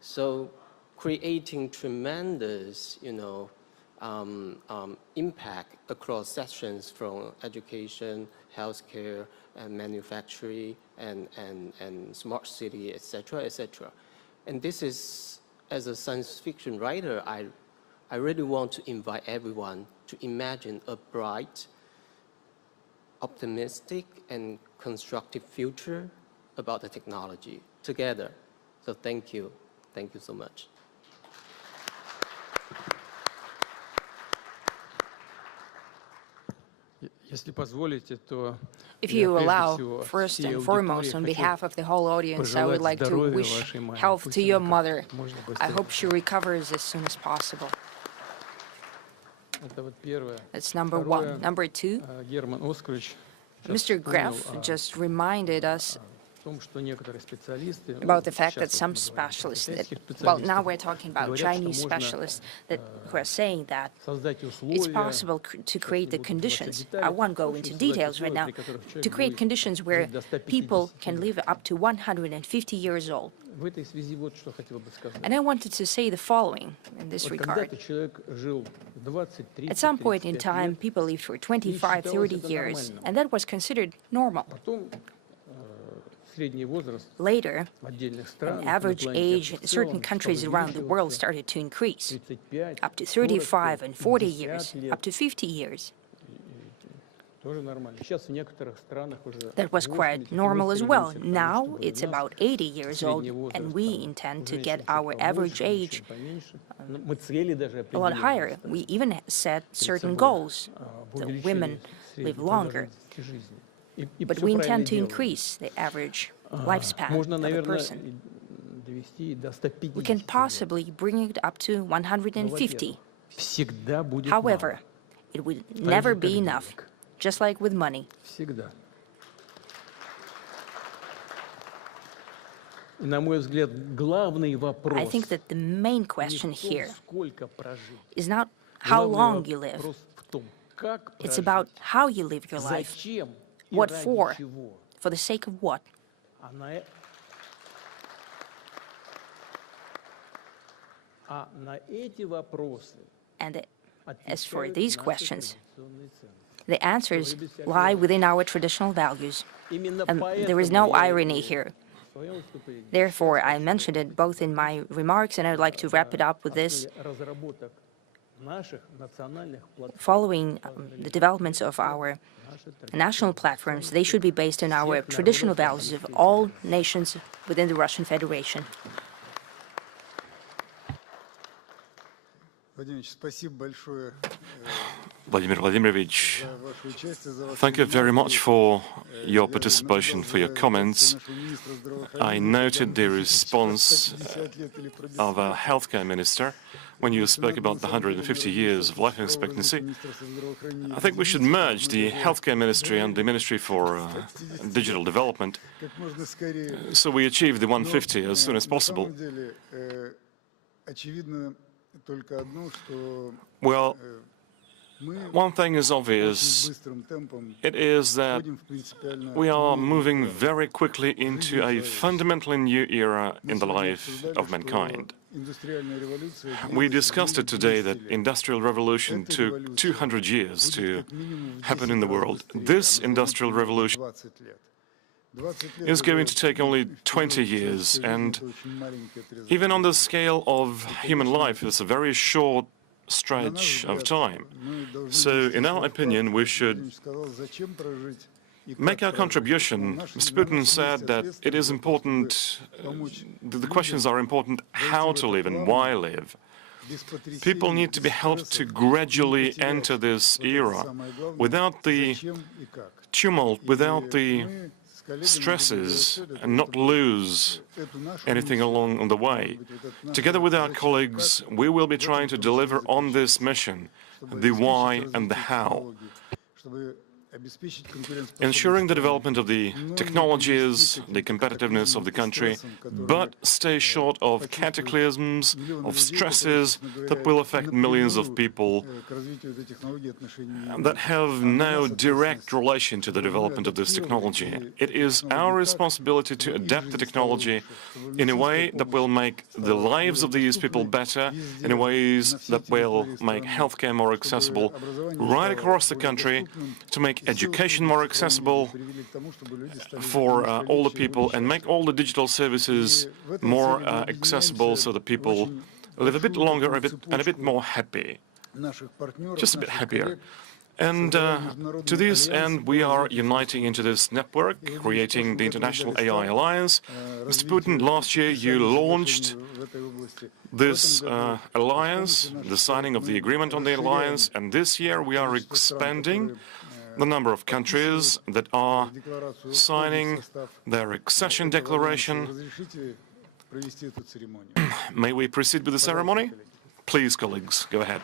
So creating tremendous, impact across sections from education, healthcare, and manufacturing, and smart city, etc., etc. And this is, as a science fiction writer, I really want to invite everyone to imagine a bright, optimistic, and constructive future about the technology together. So thank you. Thank you so much. If you allow, first and foremost, on behalf of the whole audience, I would like to wish health to your mother. I hope she recovers as soon as possible. That's number one. Number two, Mr. Gref just reminded us about the fact that some specialists, well, now we're talking about Chinese specialists who are saying that it's possible to create the conditions. I won't go into details right now, to create conditions where people can live up to 150 years old. And I wanted to say the following in this regard. At some point in time, people lived for 25, 30 years, and that was considered normal. Later, an average age in certain countries around the world started to increase, up to 35 and 40 years, up to 50 years. That was quite normal as well. Now it's about 80 years old, and we intend to get our average age a lot higher. We even set certain goals. The women live longer. But we intend to increase the average lifespan of a person. We can possibly bring it up to 150. However, it will never be enough, just like with money. I think that the main question here is not how long you live. It's about how you live your life. What for? For the sake of what? And as for these questions, the answers lie within our traditional values. There is no irony here. Therefore, I mentioned it both in my remarks, and I'd like to wrap it up with this. Following the developments of our national platforms, they should be based on our traditional values of all nations within the Russian Federation. Vladimir Vladimirovich, thank you very much for your participation, for your comments. I noted the response of a healthcare minister when you spoke about the 150 years of life expectancy. I think we should merge the healthcare ministry and the Ministry for Digital Development so we achieve the 150 as soon as possible. Well, one thing is obvious. It is that we are moving very quickly into a fundamentally new era in the life of mankind. We discussed it today that Industrial Revolution took 200 years to happen in the world. This Industrial Revolution is going to take only 20 years, and even on the scale of human life, it's a very short stretch of time. So, in our opinion, we should make our contribution. Mr. Putin said that it is important, the questions are important, how to live and why live. People need to be helped to gradually enter this era without the tumult, without the stresses, and not lose anything along the way. Together with our colleagues, we will be trying to deliver on this mission, the why and the how, ensuring the development of the technologies, the competitiveness of the country, but stay short of cataclysms, of stresses that will affect millions of people that have no direct relation to the development of this technology. It is our responsibility to adapt the technology in a way that will make the lives of these people better, in ways that will make healthcare more accessible right across the country, to make education more accessible for all the people, and make all the digital services more accessible so that people live a bit longer and a bit more happy, just a bit happier. And to this end, we are uniting into this network, creating the International AI Alliance. Mr. Putin, last year you launched this alliance, the signing of the agreement on the alliance, and this year we are expanding the number of countries that are signing their accession declaration. May we proceed with the ceremony? Please, colleagues, go ahead.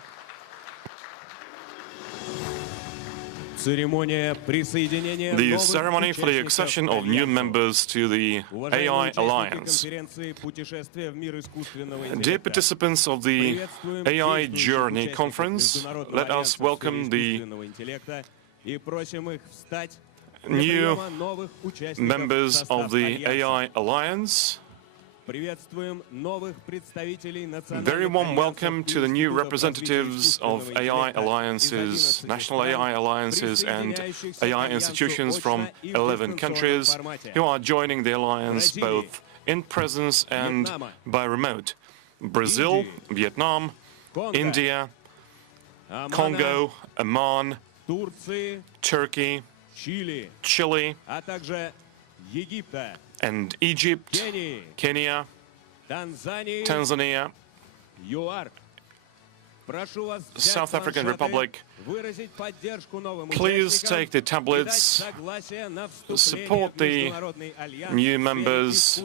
The ceremony for the accession of new members to the AI Alliance. Dear participants of the AI Journey Conference, let us welcome the new members of the AI Alliance. Very warm welcome to the new representatives of AI alliances, national AI alliances and AI institutions from 11 countries who are joining the alliance both in presence and by remote. Brazil, Vietnam, India, Congo, Oman, Turkey, Chile, and Egypt, Kenya, Tanzania, South African Republic. Please take the tablets, support the new members,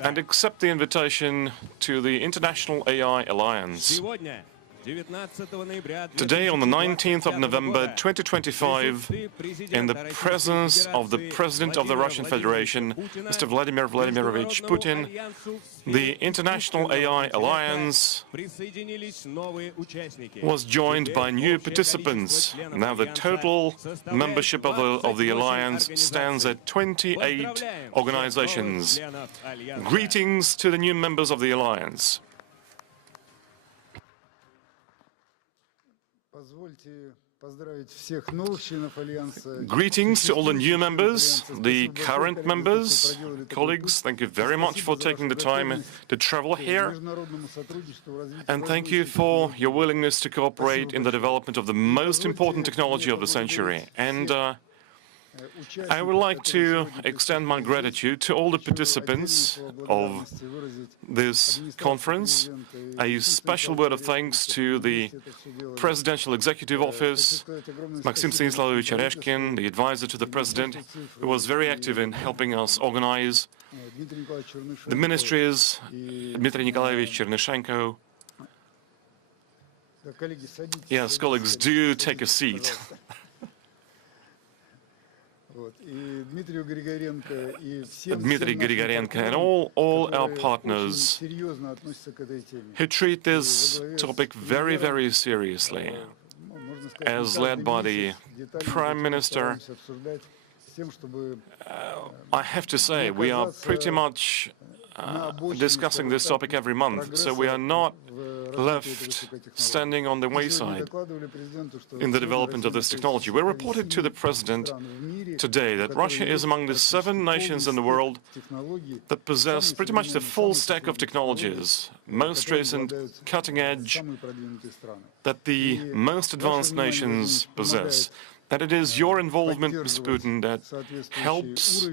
and accept the invitation to the International AI Alliance. Today, on the 19th of November 2025, in the presence of the President of the Russian Federation, Mr. Vladimir Vladimirovich Putin, the International AI Alliance was joined by new participants. Now the total membership of the alliance stands at 28 organizations. Greetings to the new members of the alliance. Greetings to all the new members, the current members. Colleagues, thank you very much for taking the time to travel here. And thank you for your willingness to cooperate in the development of the most important technology of the century. And I would like to extend my gratitude to all the participants of this conference. A special word of thanks to the Presidential Executive Office, Maxim Stanislavovich Oreshkin, the advisor to the President, who was very active in helping us organize, the ministries, Dmitry Nikolaevich Chernyshenko. Yes, colleagues, do take a seat. Dmitry Grigorenko and all our partners who treat this topic very, very seriously, as led by the Prime Minister. I have to say, we are pretty much discussing this topic every month, so we are not left standing on the wayside in the development of this technology. We reported to the President today that Russia is among the 7 nations in the world that possess pretty much the full stack of technologies, most recent, cutting edge, that the most advanced nations possess. And it is your involvement, Mr. Putin, that helps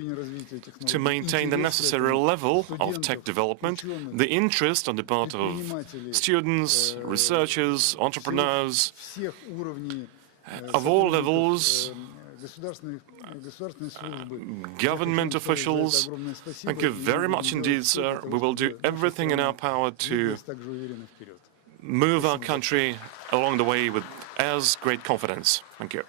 to maintain the necessary level of tech development, the interest on the part of students, researchers, entrepreneurs, of all levels, government officials. Thank you very much indeed, sir. We will do everything in our power to move our country along the way with as great confidence. Thank you.